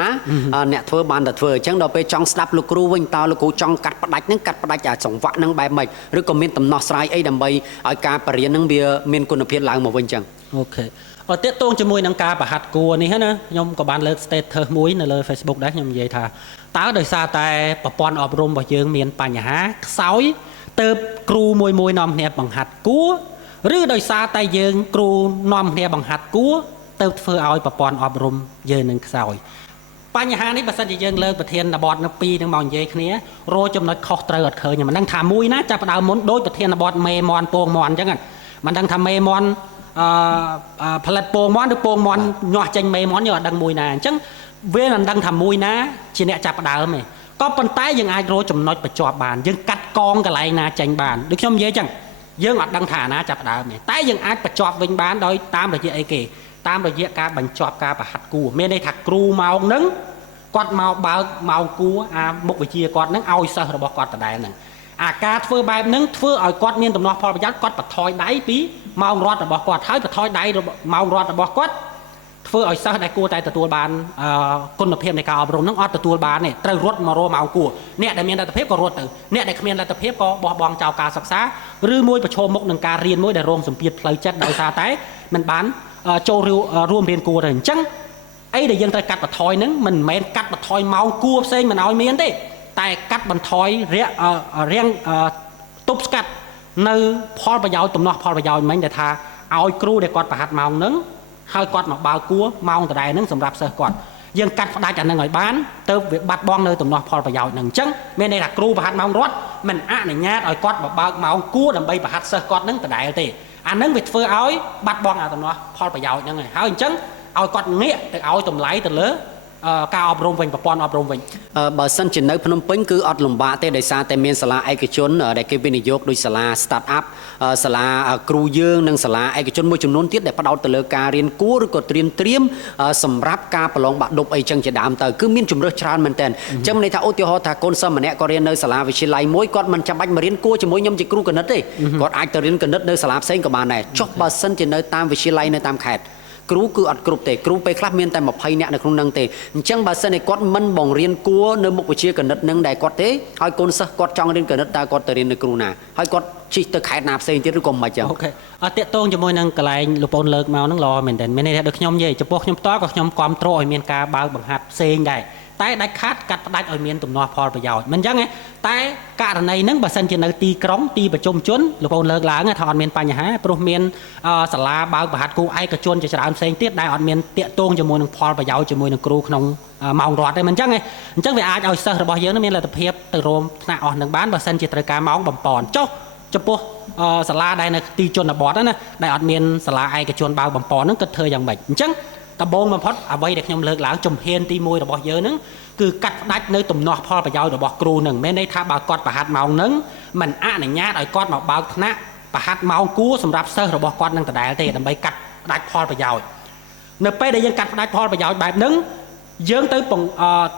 ាអ្នកធ្វើបានតែធ្វើអញ្ចឹងដល់ពេលចង់ស្ដាប់លោកគ្រូវិញតើលោកគ្រូចង់កាត់ផ្ដាច់ហ្នឹងកាត់ផ្ដាច់អាចង្វាក់ហ្នឹងបែបម៉េចឬក៏មានដំណោះស្រាយអីដើម្បីឲ្យការបរិញ្ញាហ្នឹងវាមានគុណភាពឡើងមកវិញអញ្ចឹងអូខេអត់ទាក់ទងជាមួយនឹងការប្រហាត់គួរនេះណាខ្ញុំក៏បានលើក status មួយនៅលើ Facebook ដែរខ្ញុំនិយាយថាតើដោយសារតែប្រព័ន្ធអប់រំរបស់យើងមានបញ្ហាខ្សោយទៅគ្រូមួយនាំគ្នាបង្ហាត់គួរឬដោយសារតែយើងគ្រូនាំគ្នាបង្ហាត់គួរទៅធ្វើឲ្យប្រព័ន្ធអប់រំយើងនឹងខ្សោយបញ្ហានេះបើសិនជាយើងលើកប្រធានបទនៅពីរនឹងមកនិយាយគ្នារកចំណុចខុសត្រូវអត់ឃើញមិនដឹងថាមួយណាចាប់ផ្ដើមមុនដោយប្រធានបទមេមន់ពងមន់អញ្ចឹងមិនដឹងថាមេមន់ផលិតពងមន់ឬពងមន់ញាស់ចេញមេមន់យើងអត់ដឹងមួយណាអញ្ចឹងវាមិនដឹងថាមួយណាជាអ្នកចាប់ផ្ដើមទេក៏ប៉ុន្តែយើងអាចរកចំណុចបញ្ចប់បានយើងកាត់កងកន្លែងណាចេញបានដូចខ្ញុំនិយាយអញ្ចឹងយើងអត់ដឹងថាណាចាប់ផ្ដើមទេតែយើងអាចបញ្ចប់វិញបានដោយតាមរយៈអីគេតាមរយៈការបញ្ចប់ការប្រហាត់គួរមានន័យថាគ្រូម៉ោងហ្នឹងគាត់មកបើកម៉ោងគួរអាមុខវិជ្ជាគាត់ហ្នឹងឲ្យសិស្សរបស់គាត់ដដែលហ្នឹងអាការធ្វើបែបហ្នឹងធ្វើឲ្យគាត់មានដំណោះផលប្រយោជន៍គាត់បន្ថយដៃពីម៉ោងរត់របស់គាត់ហើយបន្ថយដៃម៉ោងរត់របស់គាត់ធ្វើឲ្យសិស្សដែលគួរតែទទួលបានគុណភាពនៃការអប់រំហ្នឹងអត់ទទួលបានទេត្រូវរត់មករកម៉ោងគួរអ្នកដែលមានលទ្ធភាពក៏រត់ទៅអ្នកដែលគ្មានលទ្ធភាពក៏បោះបង់ចោលការសិក្សាឬមួយប្រឈមមុខនឹងការរៀនមួយដែលរងសម្ពាធផ្លូវចិត្តដោយសារតែមិនបានចូលរួមរៀនគួរទៅអញ្ចឹងអីដែលយើងត្រូវកាត់បន្ថយហ្នឹងមិនមែនកាត់បន្ថយម៉ោងគួរផ្សេងមិនឲ្យមានទេតែកាត់បន្ថយរៀងទប់ស្កាត់នៅផលប្រយោជន៍ទំនាស់ផលប្រយោជន៍មិញដែលថាឲ្យគ្រូដែលគាត់ប្រហាត់ម៉ោងហ្នឹងហើយគាត់មកបើកគួរម៉ោងដដែលហ្នឹងសម្រាប់សិស្សគាត់យើងកាត់ផ្ដាច់អាហ្នឹងឲ្យបានទៅវាបាត់បង់នៅទំនាស់ផលប្រយោជន៍ហ្នឹងអញ្ចឹងមានន័យថាគ្រូប្រហាត់ម៉ោងរត់មិនអនុញ្ញាតឲ្យគាត់មកបើកម៉ោងគួរដើម្បីប្រហាត់សិស្សគាត់ហ្នឹងដដែលទេអាហ្នឹងវាធ្វើឲ្យបាត់បង់អាទំនាស់ផលប្រយោជន៍ហ្នឹងហើយអញ្ចឹងឲ្យគាត់ងាកទៅឲ្យតម្លៃទៅលើការអប់រំវិញប្រព័ន្ធអប់រំវិញបើសិនជានៅភ្នំពេញគឺអត់លំបាកទេដោយសារតែមានសាលាឯកជនដែលគេវិនិយោគដោយសាលា start up សាលាគ្រូយើងនិងសាលាឯកជនមួយចំនួនទៀតដែលផ្ដោតទៅលើការរៀនគួរឬក៏ត្រៀមសម្រាប់ការប្រឡងបាក់ឌុបអីចឹងជាដើមទៅគឺមានជំរើសច្រើនមែនទែនអញ្ចឹងន័យថាឧទាហរណ៍ថាកូនសិស្សម្នាក់គាត់រៀននៅសាលាវិទ្យាល័យមួយគាត់មិនចាំបាច់មករៀនគួរជាមួយខ្ញុំជាគ្រូគណិតទេគាត់អាចទៅរៀនគណិតនៅសាលាផ្សេងក៏បានដែរចុះបើសិនជានៅតាមវិទ្យាល័យនៅតាមខេត្តគ្រូគឺអត់គ្រប់ទេគ្រូពេលខ្លះមានតែ20នាក់នៅក្នុងនឹងទេអញ្ចឹងបើសិនតែគាត់មិនបង្រៀនគួរនៅមុខវិជ្ជាគណិតនឹងដែលគាត់ទេហើយកូនសិស្សគាត់ចង់រៀនគណិតតើគាត់ទៅរៀននៅគ្រូណាហើយគាត់ជិះទៅខេត្តណាផ្សេងទៀតឬក៏មិនចឹងអូខេអត់តាក់ទងជាមួយនឹងកន្លែងលោកបងលើកមកហ្នឹងល្អមែនតើមានន័យថាដូចខ្ញុំនិយាយចំពោះខ្ញុំផ្ទាល់ក៏ខ្ញុំគ្រប់គ្រងឲ្យមានការបើកបង្ហាត់ផ្សេងដែរតែដាច់ខាតកាត់ផ្ដាច់ឲ្យមានទំនាស់ផលប្រយោជន៍មិនអញ្ចឹងទេតែករណីហ្នឹងបើសិនជានៅទីក្រុងទីប្រជុំជនលោកបងលើកឡើងថាអត់មានបញ្ហាព្រោះមានសាលាបើកបង្ហាត់គូឯកជនជាច្រើនផ្សេងទៀតដែលអត់មានតាក់ទងជាមួយនឹងផលប្រយោជន៍ជាមួយនឹងគ្រូក្នុងម៉ោងរត់ទេមិនអញ្ចឹងទេអញ្ចឹងវាអាចឲ្យសិស្សរបស់យើងមានលទ្ធភាពទៅរួមថ្នាក់អស់នឹងបានបើសិនជាត្រូវការម៉ោងបំពន់ចុះចំពោះសាលាដែលនៅទីជនបទណាដែលអត់មានសាលាឯកជនបើកបំពន់ហ្នឹងគិតធ្វើយ៉ាងម៉េចអញ្ចឹងដំបូងបំផុតអ្វីដែលខ្ញុំលើកឡើងជំហានទី1របស់យើងហ្នឹងគឺកាត់ផ្ដាច់នៅទំនាស់ផលប្រយោជន៍របស់គ្រូហ្នឹងមានន័យថាបើគាត់ប្រហាត់ម៉ោងហ្នឹងមិនអនុញ្ញាតឲ្យគាត់មកបើកថ្នាក់ប្រហាត់ម៉ោងគួរសម្រាប់សិស្សរបស់គាត់នឹងដដែលទេដើម្បីកាត់ផ្ដាច់ផលប្រយោជន៍នៅពេលដែលយើងកាត់ផ្ដាច់ផលប្រយោជន៍បែបហ្នឹងយើងទ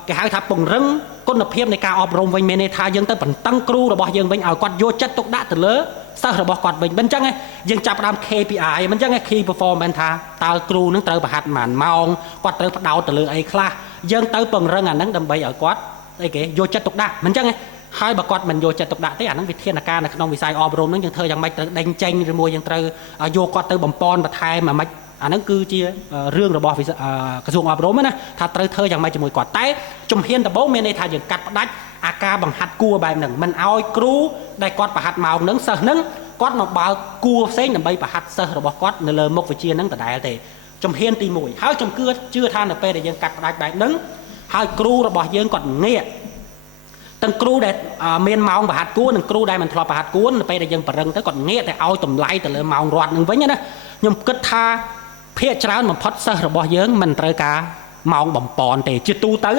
ៅគេហៅថាពង្រឹងគុណភាពនៃការអប់រំវិញមានន័យថាយើងទៅបន្តឹងគ្រូរបស់យើងវិញឲ្យគាត់យកចិត្តទុកដាក់ទៅលើសិស្សរបស់គាត់វិញមិនអញ្ចឹងទេយើងចាប់ផ្ដើម KPI មិនអញ្ចឹងទេ Key Performance ថាតើគ្រូនឹងត្រូវប្រហាត់ប៉ុន្មានម៉ោងគាត់ត្រូវផ្ដោតទៅលើអីខ្លះ យើងទៅពង្រឹងអាហ្នឹងដើម្បីឲ្យគាត់អីគេយកចិត្តទុកដាក់មិនអញ្ចឹងទេហើយបើគាត់មិនយកចិត្តទុកដាក់ទេអាហ្នឹងវិធានការនៅក្នុងវិស័យអប់រំហ្នឹងយើងធ្វើយ៉ាងម៉េចត្រូវដេញចេញឬមួយយើងត្រូវយកគាត់ទៅបំពន់បន្ថែមអាម៉េចអាហ្នឹងគឺជារឿងរបស់ក្រសួងអប់រំណាថាត្រូវធ្វើយ៉ាងម៉េចជាមួយគាត់តែជំហានដំបូងមានន័យថាយើងកាត់ផ្ដាច់អាការបង្ហាត់គួរបែបហ្នឹងមិនឲ្យគ្រូដែលគាត់បង្ហាត់ម៉ោងហ្នឹងសិស្សហ្នឹងគាត់មកបើកគួរផ្សេងដើម្បីបង្ហាត់សិស្សរបស់គាត់នៅលើមុខវិជ្ជាហ្នឹងដដែលទេជំហានទី1ហើយខ្ញុំជឿថានៅពេលដែលយើងកាត់ផ្ដាច់បែបហ្នឹងហើយគ្រូរបស់យើងគាត់ងាកទាំងគ្រូដែលមានម៉ោងបង្ហាត់គួរនិងគ្រូដែលមិនធ្លាប់បង្ហាត់គួរនៅពេលដែលយើងបរិងទៅគាត់ងាកតែឲ្យតម្លៃទៅលើម៉ោងរត់ហ្នឹងវិញណាខ្ញុំគិតថាភាគច្រើនបំផុតសិស្សរបស់យើងមិនត្រូវការម៉ោងបំពន់ទេជាទូទៅ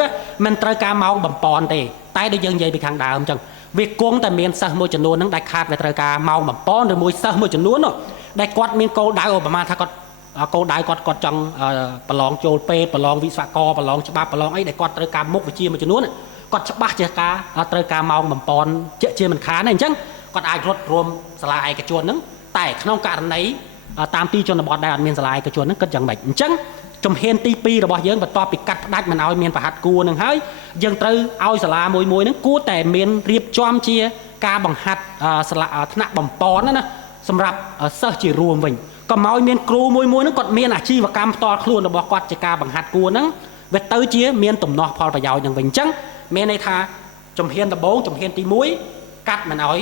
មិនត្រូវការម៉ោងបំពន់ទេតែដូចយើងនិយាយពីខាងដើមអញ្ចឹងវាគង់តែមានសិស្សមួយចំនួនហ្នឹងដែលខាតវាត្រូវការម៉ោងបំពន់ឬមួយសិស្សមួយចំនួនដែលគាត់មានគោលដៅឧបមាថាគាត់គោលដៅគាត់ចង់ប្រឡងចូលពេទ្យប្រឡងវិស្វករប្រឡងច្បាប់ប្រឡងអីដែលគាត់ត្រូវការមុខវិជ្ជាមួយចំនួនគាត់ច្បាស់ជាការត្រូវការម៉ោងបំពន់ជាមិនខានទេអញ្ចឹងគាត់អាចរត់រួមសាលាឯកជនហ្នឹងតែក្នុងករណីតាមទីជនបទដែលអត់មានសាលាឯកជនហ្នឹងគិតយ៉ាងម៉េចអញ្ចឹងជំហានទី2របស់យើងបន្ទាប់ពីកាត់ផ្ដាច់មិនឲ្យមានប្រហាត់គួរនឹងហើយយើងត្រូវឲ្យសាលាមួយហ្នឹងគួរតែមានរៀបចំជាការបង្ហាត់សាលាថ្នាក់បំពន់ណាសម្រាប់សិស្សជារួមវិញកុំឲ្យមានគ្រូមួយហ្នឹងគាត់មានអាជីវកម្មផ្ទាល់ខ្លួនរបស់គាត់ជាការបង្ហាត់គួរហ្នឹងវាទៅជាមានទំនាស់ផលប្រយោជន៍នឹងវិញអញ្ចឹងមានន័យថាជំហានដំបូងជំហានទី1កាត់មិនឲ្យ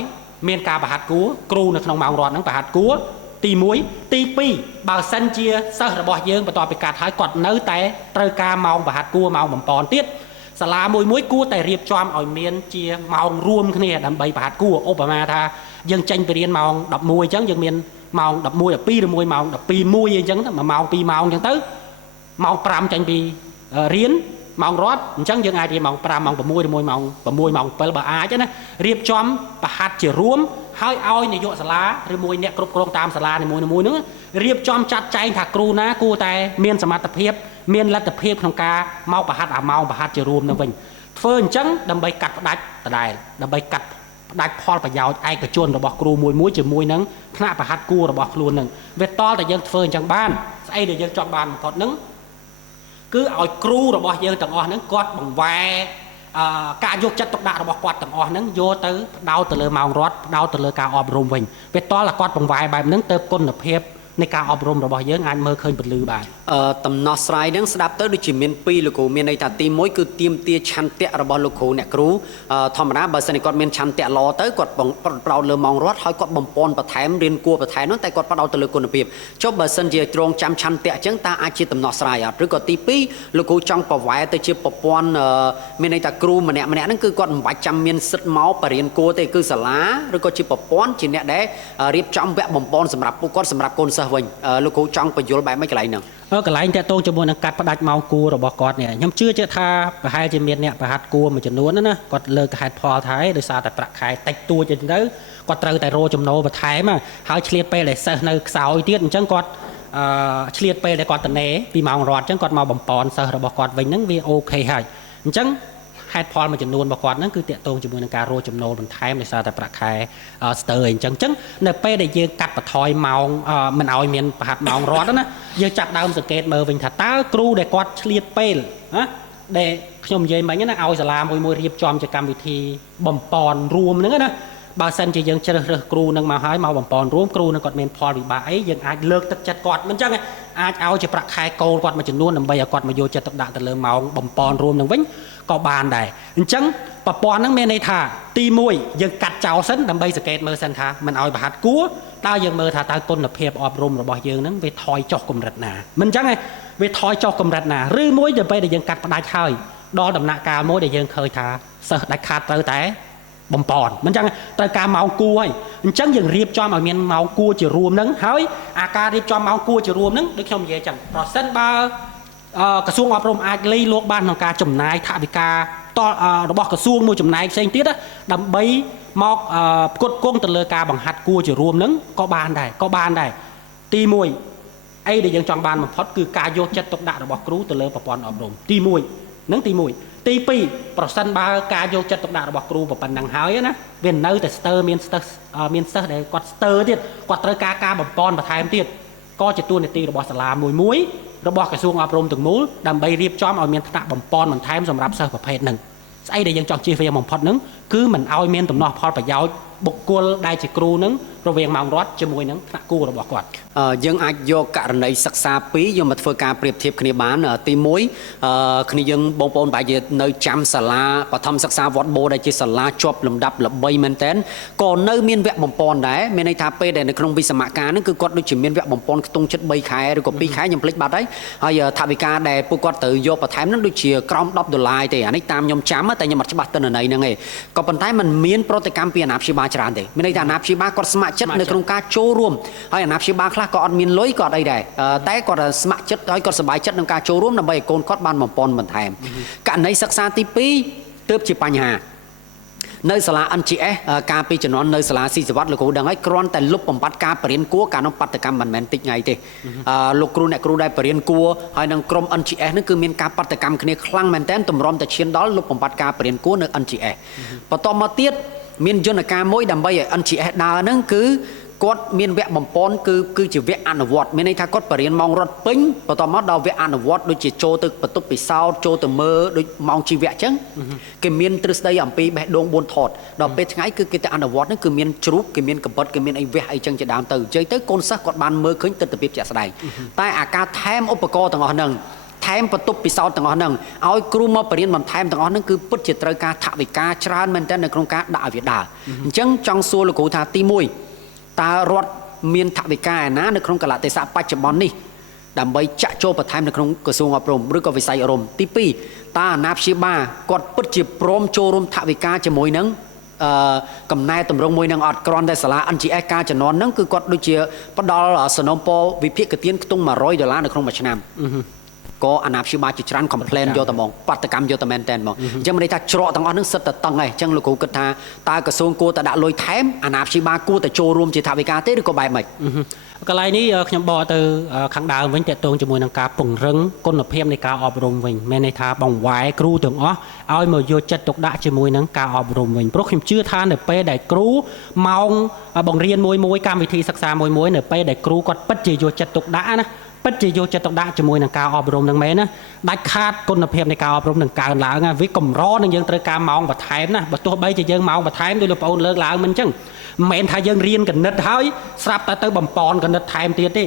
មានការបង្ហាត់គួរគ្រូនៅក្នុងម៉ោងរត់ហ្នឹងបង្ហាត់គួរទី1ទី2បើសិនជាសិស្សរបស់យើងបន្ទាប់ពីកាត់ហើយគាត់នៅតែត្រូវការម៉ោងបង្ហាត់គួរម៉ោងបំពន់ទៀតសាលាមួយគួរតែរៀបចំឲ្យមានជាម៉ោងរួមគ្នាដើម្បីបង្ហាត់គួរឧបមាថាយើងចេញទៅរៀនម៉ោង11អញ្ចឹងយើងមានម៉ោង11 12ឬមួយម៉ោង12 1អញ្ចឹងទៅ1ម៉ោង2ម៉ោងអញ្ចឹងទៅម៉ោង5ចេញពីរៀនម៉ោងរត់អញ្ចឹងយើងអាចរៀនម៉ោង5ម៉ោង6ឬមួយម៉ោង6ម៉ោង7បើអាចណារៀបចំបង្ហាត់ជារួមហើយឲ្យនាយកសាលាឬមួយអ្នកគ្រប់គ្រងតាមសាលានីមួយៗហ្នឹងរៀបចំចាត់ចែងថាគ្រូណាគួរតែមានសមត្ថភាពមានលទ្ធភាពក្នុងការមកបង្ហាត់អាម៉ោងបង្ហាត់ជារួមហ្នឹងវិញធ្វើអញ្ចឹងដើម្បីកាត់ផ្ដាច់ដដែលដើម្បីកាត់ផ្ដាច់ផលប្រយោជន៍ឯកជនរបស់គ្រូមួយជាមួយនឹងថ្នាក់បង្ហាត់គួររបស់ខ្លួនហ្នឹងវាតតែយើងធ្វើអញ្ចឹងបានស្អីដែលយើងចង់បានបំផុតហ្នឹងគឺឲ្យគ្រូរបស់យើងទាំងអស់ហ្នឹងគាត់បង្វែរការយកចិត្តទុកដាក់របស់គាត់ទាំងអស់ហ្នឹងយកទៅផ្ដោតទៅលើម៉ោងរត់ផ្ដោតទៅលើការអប់រំវិញវាតតែគាត់បង្វែរបែបហ្នឹងទៅគុណភាពនៃការអប់រំរបស់យើងអាចមើលឃើញពលឺបានតំណោះស្រាយហ្នឹងស្ដាប់ទៅដូចជាមាន2លោកគ្រូមានន័យថាទី1គឺទាមទារឆន្ទៈរបស់លោកគ្រូអ្នកគ្រូធម្មតាបើសិនជាគាត់មានឆន្ទៈល្អទៅគាត់ផ្ដោតលើម៉ោងរត់ហើយគាត់បំពន់បន្ថែមរៀនគួរបន្ថែមនោះតែគាត់ផ្ដោតទៅលើគុណភាពចុះបើសិនជាទ្រង់ចាំឆន្ទៈអញ្ចឹងតើអាចជាតំណោះស្រាយអត់ឬក៏ទី2លោកគ្រូចង់ប្រវែទៅជាប្រព័ន្ធមានន័យថាគ្រូម្នាក់ហ្នឹងគឺគាត់មិនបាច់ចាំមានសិទ្ធិមកបរៀនគួរទេគឺសាលាឬក៏ជាប្រព័ន្ធជាអ្នកដែលរៀបចំវគ្គបំពន់សម្រាប់ពួកគាត់សម្រាប់កូនសិស្សវិញលោកគ្រូចង់បញ្យល់បែបម៉េចកន្លែងហ្នឹងកន្លែងតាក់ទងជាមួយនឹងកាត់ផ្ដាច់ម៉ោងគួររបស់គាត់នេះខ្ញុំជឿថាប្រហែលជាមានអ្នកប្រហាត់គួរមួយចំនួនណាគាត់លើកហេតុផលថាដោយសារតែប្រាក់ខែតិចតួចទៅគាត់ត្រូវតែរកចំណូលបន្ថែមហើយឆ្លៀតពេលដែលសិស្សនៅខ្សោយទៀតអញ្ចឹងគាត់ឆ្លៀតពេលដែលគាត់ត្នេពីម៉ោងរត់អញ្ចឹងគាត់មកបំពន់សិស្សរបស់គាត់វិញហ្នឹងវាអូខេហើយអញ្ចឹងហេតុផលមួយចំនួនរបស់គាត់ហ្នឹងគឺតាក់ទងជាមួយនឹងការរកចំណូលបន្ថែមដោយសារតែប្រាក់ខែស្ទើរអញ្ចឹងនៅពេលដែលយើងកាត់បន្ថយម៉ោងមិនឲ្យមានប្រហាត់ម៉ោងរត់ណាយើងចាប់ដើមសង្កេតមើលវិញថាតើគ្រូដែលគាត់ឆ្លៀតពេលណាដែលខ្ញុំនិយាយមិញណាឲ្យសាលាមួយរៀបចំជាកម្មវិធីបំពន់រួមហ្នឹងណាបើសិនជាយើងជ្រើសរើសគ្រូនឹងមកហើយមកបំពន់រួមគ្រូនឹងគាត់មានផលវិបាកអីយើងអាចលើកទឹកចិត្តគាត់មិនអញ្ចឹងអាចឲ្យជាប្រាក់ខែកូនគាត់មួយចំនួនដើម្បីឲ្យគាត់មកយកចិត្តទុកដាក់ទៅលើម៉ោងបំពន់រួមនឹងវិញក៏បានដែរអញ្ចឹងប្រព័ន្ធហ្នឹងមានន័យថាទី1យើងកាត់ចោលសិនដើម្បីសង្កេតមើលសិនថាមិនឲ្យប្រហាត់គួរតើយើងមើលថាតើគុណភាពអប់រំរបស់យើងហ្នឹងវាថយចុះកម្រិតណាមិនអញ្ចឹងទេវាថយចុះកម្រិតណាឬមួយទៅពេលដែលយើងកាត់ផ្ដាច់ហើយដល់ដំណាក់កាលមួយដែលយើងឃើញថាសិស្សដាច់ខាតត្រូវតែបំពន់មិនអញ្ចឹងត្រូវការម៉ោងគួរហើយអញ្ចឹងយើងរៀបចំឲ្យមានម៉ោងគួរជារួមហ្នឹងហើយអាការរៀបចំម៉ោងគួរជារួមហ្នឹងដូចខ្ញុំនិយាយអញ្ចឹងប្រសិនបើក្រសួងអប់រំអាចលៃលោកបានក្នុងការចំណាយថវិការបស់ក្រសួងមួយចំណែកផ្សេងទៀតដើម្បីមកផ្គត់ផ្គង់ទៅលើការបង្ហាត់គួរជារួមហ្នឹងក៏បានដែរទី1អីដែលយើងចង់បានបំផុតគឺការយកចិត្តទុកដាក់របស់គ្រូទៅលើប្រព័ន្ធអប់រំទី1ហ្នឹងទី1ទី2ប្រសិនបើការយកចិត្តទុកដាក់របស់គ្រូប៉ុណ្ណឹងហើយណាវានៅតែស្ទើរមានសិស្សដែលគាត់ស្ទើរទៀតគាត់ត្រូវការបំពន់បន្ថែមទៀតក៏ជាតួនាទីរបស់សាលាមួយ របស់ក្រសួងអប់រំទាំងមូលដើម្បីរៀបចំឲ្យមានថ្នាក់បំពន់បន្ថែមសម្រាប់សិស្សប្រភេទហ្នឹងស្អីដែលយើងចង់ជៀសវាងបំផុតហ្នឹងគឺមិនឲ្យមានដំណោះផលប្រយោជន៍បុគ្គលដែលជាគ្រូហ្នឹងរវាងម៉ោងរត់ជាមួយនឹងថ្នាក់គូរបស់គាត់ យើងអាចយកករណីសិក្សាពីរយកមកធ្វើការប្រៀបធៀបគ្នាបានទី1គ្នាយើងបងប្អូនបែរជានៅចាំសាលាបឋមសិក្សាវត្តបូដែលជាសាលាជាប់លំដាប់ល្បីមែនតើក៏នៅមានវគ្គបំពន់ដែរមានន័យថាពេលដែលនៅក្នុងវិសមការហ្នឹងគឺគាត់ដូចជាមានវគ្គបំពន់ខ្ទង់ចិត្ត3ខែឬក៏2ខែខ្ញុំភ្លេចបាត់ហើយថវិកាដែលពួកគាត់ត្រូវយកបន្ថែមហ្នឹងដូចជាក្រោម$10ទេអានេះតាមខ្ញុំចាំតែខ្ញុំអត់ច្បាស់ទិន្នន័យហ្នឹងឯងក៏ប៉ុន្តែมันមានប្រតិកម្មពីអាណាព្យាបាលច្រើនទេមានន័យថាអាណាព្យាបាលគាត់ស្ម័គ្រចិត្តនៅក្នុងការចូលរួមហើយអាណាព្យាបាលខ្លះក៏អត់មានលុយក៏អត់អីដែរតែគាត់ស្ម័គ្រចិត្តហើយគាត់សប្បាយចិត្តក្នុងការចូលរួមដើម្បីឲ្យកូនគាត់បានបំពន់បន្ថែមករណីសិក្សាទី2ទើបជាបញ្ហានៅសាលា NGS ការពីជំនាន់នៅសាលាស៊ីសវត្តលោកគ្រូដឹងហើយគ្រាន់តែលុបបំបត្តិការបរិញ្ញាគួរការនោះបដកម្មមិនមែនតិចថ្ងៃទេលោកគ្រូអ្នកគ្រូដែលបរិញ្ញាគួរហើយនឹងក្រុម NGS ហ្នឹងគឺមានការបដកម្មគ្នាខ្លាំងមែនទែនទម្រាំតែឈានដល់លុបបំបត្តិការបរិញ្ញាគួរនៅ NGS បន្តមកទៀតមានយន្តការមួយដើម្បីឲ្យ NGS ដើរហ្នឹងគឺគាត់មានវគ្គបំពន់គឺជាវគ្គអនុវត្តមានន័យថាគាត់បរៀនម៉ោងរត់ពេញបន្តមកដល់វគ្គអនុវត្តដូចជាចូលទៅបន្ទប់ពិសោធន៍ចូលទៅមើលដូចម៉ោងជីវៈអញ្ចឹងគេមានទ្រឹស្ដីអំពីបេះដូង4ថតដល់ពេលថ្ងៃគឺគេទៅអនុវត្តហ្នឹងគឺមានជ្រូកគេមានកបិតគេមានអីវះអីចឹងជាដើមទៅអញ្ចឹងទៅកូនសិស្សគាត់បានមើលឃើញទស្សនវិជ្ជាជាក់ស្ដែងតែអាការថែមឧបករណ៍ទាំងអស់ហ្នឹងថែមបន្ទប់ពិសោធន៍ទាំងអស់ហ្នឹងឲ្យគ្រូមកបរៀនបន្ថែមទាំងអស់ហ្នឹងគឺពិតជាត្រូវការថវិកាច្រើនមែនទែននៅក្នុងការដាក់ឲ្យវាដើរអញ្ចឹងចង់សួរលោកគ្រូថាទី1តើរដ្ឋមានថវិកាឯណានៅក្នុងកលៈទេសៈបច្ចុប្បន្ននេះដើម្បីចាក់ចូលបន្ថែមនៅក្នុងក្រសួងអប់រំឬក៏វិស័យអប់រំទី2តើអាណាព្យាបាលគាត់ពិតជាព្រមចូលរួមថវិកាជាមួយនឹងកំណែតម្រង់មួយនឹងអត់គ្រាន់តែសាលា NGS ការជំនាន់ហ្នឹងគឺគាត់ដូចជាផ្ដល់សំណូមពរវិភាគទានខ្ទង់$100នៅក្នុងមួយឆ្នាំក៏អាណាព្យាបាលជាច្រើន complain យកតែហ្មងបដកម្មយកតែមែនតែនហ្មងអញ្ចឹងមានន័យថាច្រកទាំងអស់ហ្នឹងសិតតែតឹងហើយអញ្ចឹងលោកគ្រូគិតថាតើក្រសួងគួរតែដាក់លុយថែមអាណាព្យាបាលគួរតែចូលរួមជាថវិកាទេឬក៏បែបម៉េចកន្លែងនេះខ្ញុំបកទៅខាងដើមវិញតកតងជាមួយនឹងការពង្រឹងគុណភាពនៃការអប់រំវិញមានន័យថាបង្វែរគ្រូទាំងអស់ឲ្យមកយកចិត្តទុកដាក់ជាមួយនឹងការអប់រំវិញព្រោះខ្ញុំជឿថានៅពេលដែលគ្រូម៉ោងបង្រៀនមួយកម្មវិធីសិក្សាមួយនៅពេលដែលគ្រូគាត់ពិតជាយកចិត្តទុកដាក់ណាពិតជាយកចិត្តទុកដាក់ជាមួយនឹងការអប់រំនឹងមែនណាដាច់ខាតគុណភាពនៃការអប់រំនឹងកើនឡើងវាកម្រនឹងយើងត្រូវការម៉ោងបន្ថែមណាបើទោះបីជាយើងម៉ោងបន្ថែមដោយលោកប្អូនលើកឡើងមិនអញ្ចឹងមិនមែនថាយើងរៀនគណិតហើយស្រាប់តែទៅបំពន់គណិតថែមទៀតទ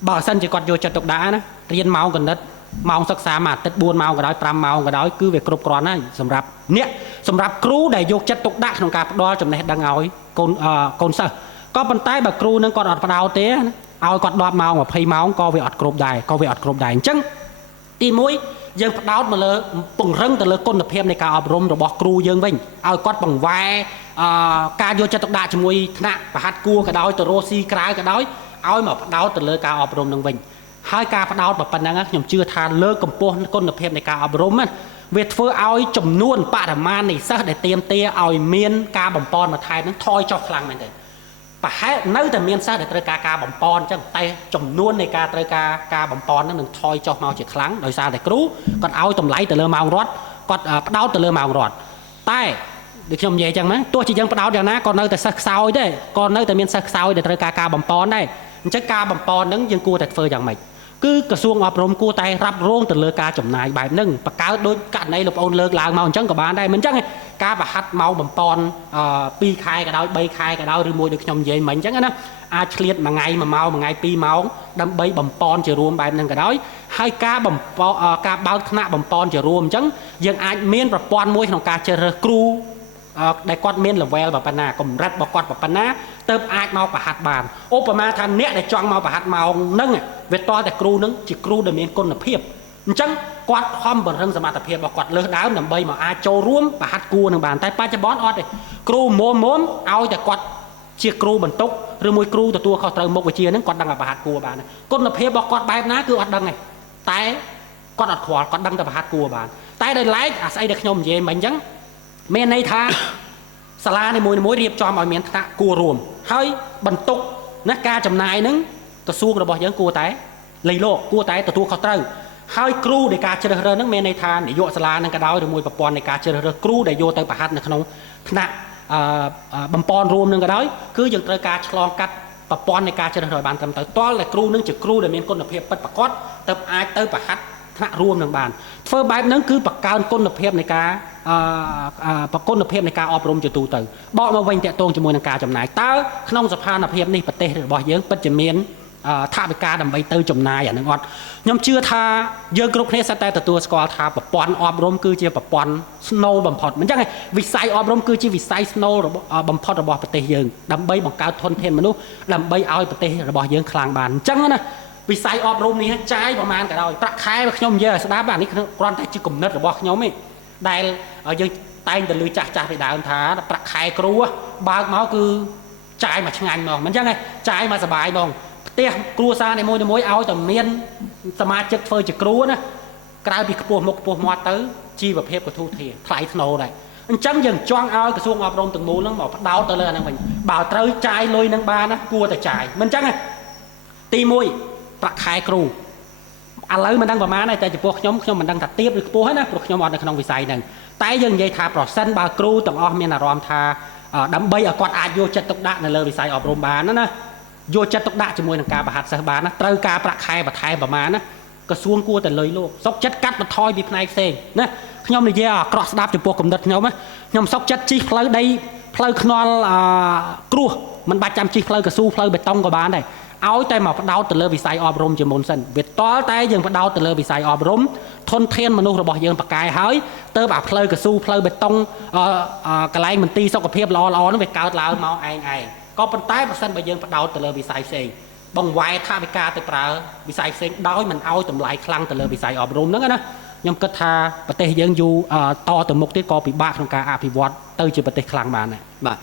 េបើសិនជាគាត់យកចិត្តទុកដាក់ណារៀនម៉ោងគណិតម៉ោងសិក្សាមួយអាទិត្យ4ម៉ោងក៏ដោយ5ម៉ោងក៏ដោយគឺវាគ្រប់គ្រាន់ហើយសម្រាប់គ្រូដែលយកចិត្តទុកដាក់ក្នុងការផ្ដល់ចំណេះដឹងឲ្យកូនសិស្សក៏ប៉ុន្តែបើគ្រូនឹងគាត់អត់ផ្ដោតទេឲ្យគាត់10ម៉ោង20ម៉ោងក៏វាអត់គ្រប់ដែរអញ្ចឹងទី1យើងផ្ដោតមកលើពង្រឹងទៅលើគុណភាពនៃការអប់រំរបស់គ្រូយើងវិញឲ្យគាត់បង្វែរការយកចិត្តទុកដាក់ជាមួយថ្នាក់ប្រហាត់គួរក៏ដោយទៅរស់ស៊ីក្រៅក៏ដោយឲ្យមកផ្ដោតទៅលើការអប់រំនឹងវិញហើយការផ្ដោតប៉ុណ្ណឹងខ្ញុំជឿថាលើកកម្ពស់គុណភាពនៃការអប់រំវាធ្វើឲ្យចំនួនបរិមាណនៃសិស្សដែលទាមទារឲ្យមានការបំពន់បន្ថែមនឹងថយចុះខ្លាំងមែនទេប្រហែលនៅតែមានសិស្សដែលត្រូវការបំពន់អញ្ចឹងតែចំនួននៃការត្រូវការបំពន់នឹងថយចុះមកជាខ្លាំងដោយសារតែគ្រូគាត់ឲ្យតម្លៃទៅលើម៉ោងរត់គាត់ផ្ដោតទៅលើម៉ោងរត់តែដូចខ្ញុំនិយាយអញ្ចឹងណាទោះជាយើងផ្ដោតយ៉ាងណាក៏នៅតែសិស្សខ្សោយដែរក៏នៅតែមានសិស្សខ្សោយដែលត្រូវការបំពន់ដែរអញ្ចឹងការបំពន់នឹងយើងគួរតែធ្វើយ៉ាងម៉េចគឺក្រសួងអប់រំគួរតែរ៉ាប់រងទៅលើការចំណាយបែបហ្នឹងបង្កើតដោយករណីលោកប្អូនលើកឡើងមកអញ្ចឹងក៏បានដែរមិនអញ្ចឹងការប្រហាត់ម៉ោងបំពន់2ខែក៏ដោយ3ខែក៏ដោយឬមួយដូចខ្ញុំនិយាយមិញអញ្ចឹងណាអាចឆ្លៀតមួយថ្ងៃ1ម៉ោងមួយថ្ងៃ2ម៉ោងដើម្បីបំពន់ជារួមបែបហ្នឹងក៏ដោយហើយការបើកថ្នាក់បំពន់ជារួមអញ្ចឹងយើងអាចមានប្រព័ន្ធមួយក្នុងការជ្រើសរើសគ្រូដែលគាត់មាន level ប៉ុណ្ណាកម្រិតរបស់គាត់ប៉ុណ្ណាទើបអាចមកប្រហាត់បានឧបមាថាអ្នកដែលចង់មកប្រហាត់ម៉ោងហ្នឹងវាតតែគ្រូហ្នឹងជាគ្រូដែលមានគុណភាពអញ្ចឹងគាត់ខំបង្រឹងសមត្ថភាពរបស់គាត់លើសដើមដើម្បីមកអាចចូលរួមប្រហាត់គួរនឹងបានតែបច្ចុប្បន្នអត់ទេគ្រូមុំឲ្យតែគាត់ជាគ្រូបន្ទុកឬមួយគ្រូទទួលខុសត្រូវមុខវិជ្ជាហ្នឹងគាត់ដឹងតែប្រហាត់គួរបានគុណភាពរបស់គាត់បែបណាគឺអត់ដឹងទេតែគាត់អត់ខ្វល់គាត់ដឹងតែប្រហាត់គួរបានតែដោយឡែកអាស្អីដែលខ្ញុំនិយាយមិញអញ្ចឹងមានន័យថាសាលានីមួយៗរៀបចំឲ្យមានថ្នាក់គួររួមហើយបន្ទុកណាការចំណាយហ្នឹងក្រសួងរបស់យើងគួរតែលៃលោកគួរតែទទួលខុសត្រូវហើយគ្រូនៃការជ្រើសរើសហ្នឹងមានន័យថានាយកសាលាហ្នឹងក៏ដោយឬមួយប្រព័ន្ធនៃការជ្រើសរើសគ្រូដែលយកទៅប្រហាត់នៅក្នុងថ្នាក់បំពន់រួមហ្នឹងក៏ដោយគឺយើងត្រូវការឆ្លងកាត់ប្រព័ន្ធនៃការជ្រើសរើសបានត្រឹមត្រូវតលតែគ្រូនឹងជាគ្រូដែលមានគុណភាពពិតប្រាកដ ទៅអាចទៅប្រហាត់ថ្នាក់រួមនឹងបានធ្វើបែបហ្នឹងគឺបង្កើនគុណភាពនៃការប្រគុណភាពនៃការអប់រំជាទូទៅបកមកវិញតាក់ទងជាមួយនឹងការចំណាយតើក្នុងស្ថានភាពនេះប្រទេសរបស់យើងពិតជាមានថាវិការដើម្បីទៅចំណាយអានឹងអត់ខ្ញុំជឿថាយើងគ្រប់គ្នាសិតតែទទួលស្គាល់ថាប្រព័ន្ធអប់រំគឺជាប្រព័ន្ធស្នូលបំផុតមិនចឹងទេវិស័យអប់រំគឺជាវិស័យស្នូលបំផុតរបស់ប្រទេសយើងដើម្បីបង្កើតធនធានមនុស្សដើម្បីឲ្យប្រទេសរបស់យើងខ្លាំងបានអញ្ចឹងណាវិស័យអប់រំនេះចាយប្រមាណក៏ដោយប្រាក់ខែរបស់ខ្ញុំនិយាយឲ្យស្ដាប់អានេះគ្រាន់តែជាគំនិតរបស់ខ្ញុំទេដែលយើងតែងតែលើចាស់ពីដើមថាប្រាក់ខែគ្រូបើកមកគឺចាយមកឆ្ងាញ់ហ្មងមិនចឹងទេចាយមកសុបាយហ្មងផ្ទះគ្រួសារនីមួយៗឲ្យតែមានសមាជិកធ្វើជាគ្រូណាក្រៅពីខ្ពស់មុខខ្ពស់មាត់ទៅជីវភាពក៏ធូរធារថ្លៃថ្នូរដែរអញ្ចឹងយើងចង់ឲ្យក្រសួងអប់រំទាំងមូលហ្នឹងមកផ្ដោតទៅលើអាហ្នឹងវិញបើត្រូវចាយលុយហ្នឹងបានណាគួរតែចាយមិនអញ្ចឹងទេទី1ប្រាក់ខែគ្រូឥឡូវមិនដឹងប្រហែលទេតែចំពោះខ្ញុំមិនដឹងថាទាបឬខ្ពស់ណាព្រោះខ្ញុំអត់នៅក្នុងវិស័យហ្នឹងតែយើងនិយាយថាប្រសិនបើគ្រូទាំងអស់មានអារម្មណ៍ថាដើម្បីឲ្យគាត់អាចយកចិត្តទុកដាក់នៅលើវិស័យអប់រំបានណាយកចិត្តទុកដាក់ជាមួយនឹងការបង្ហាត់សិស្សបានណាត្រូវការប្រាក់ខែបន្ថែមប្រមាណណាក្រសួងគួរតែលុយលោកសុកចិត្តកាត់បន្ថយពីផ្នែកផ្សេងណាខ្ញុំនិយាយអាក្រក់ស្ដាប់ចំពោះគំនិតខ្ញុំសុកចិត្តជិះផ្លូវដីផ្លូវថ្នល់គ្រោះមិនបាច់ចាំជិះផ្លូវកស៊ូផ្លូវបេតុងក៏បានដែរឲ្យតែមកផ្ដោតទៅលើវិស័យអប់រំជាមុនសិនវាតលតែយើងផ្ដោតទៅលើវិស័យអប់រំធនធានមនុស្សរបស់យើងបកកាយហើយទៅអាផ្លូវកស៊ូផ្លូវបេតុងកន្លែងមន្ទីរសុខភាពល្អៗហ្នឹងវាកើតឡើងមកឯងក៏ប៉ុន្តែបើសិនបើយើងផ្ដោតទៅលើវិស័យផ្សេងបង្វែរថាវិការទៅប្រើវិស័យផ្សេងដោយមិនឲ្យតម្លៃខ្លាំងទៅលើវិស័យអប់រំហ្នឹងណាខ្ញុំគិតថាប្រទេសយើងយូរតទៅមុខទៀតក៏ពិបាកក្នុងការអភិវឌ្ឍទៅជាប្រទេសខ្លាំងបានដែរបាទ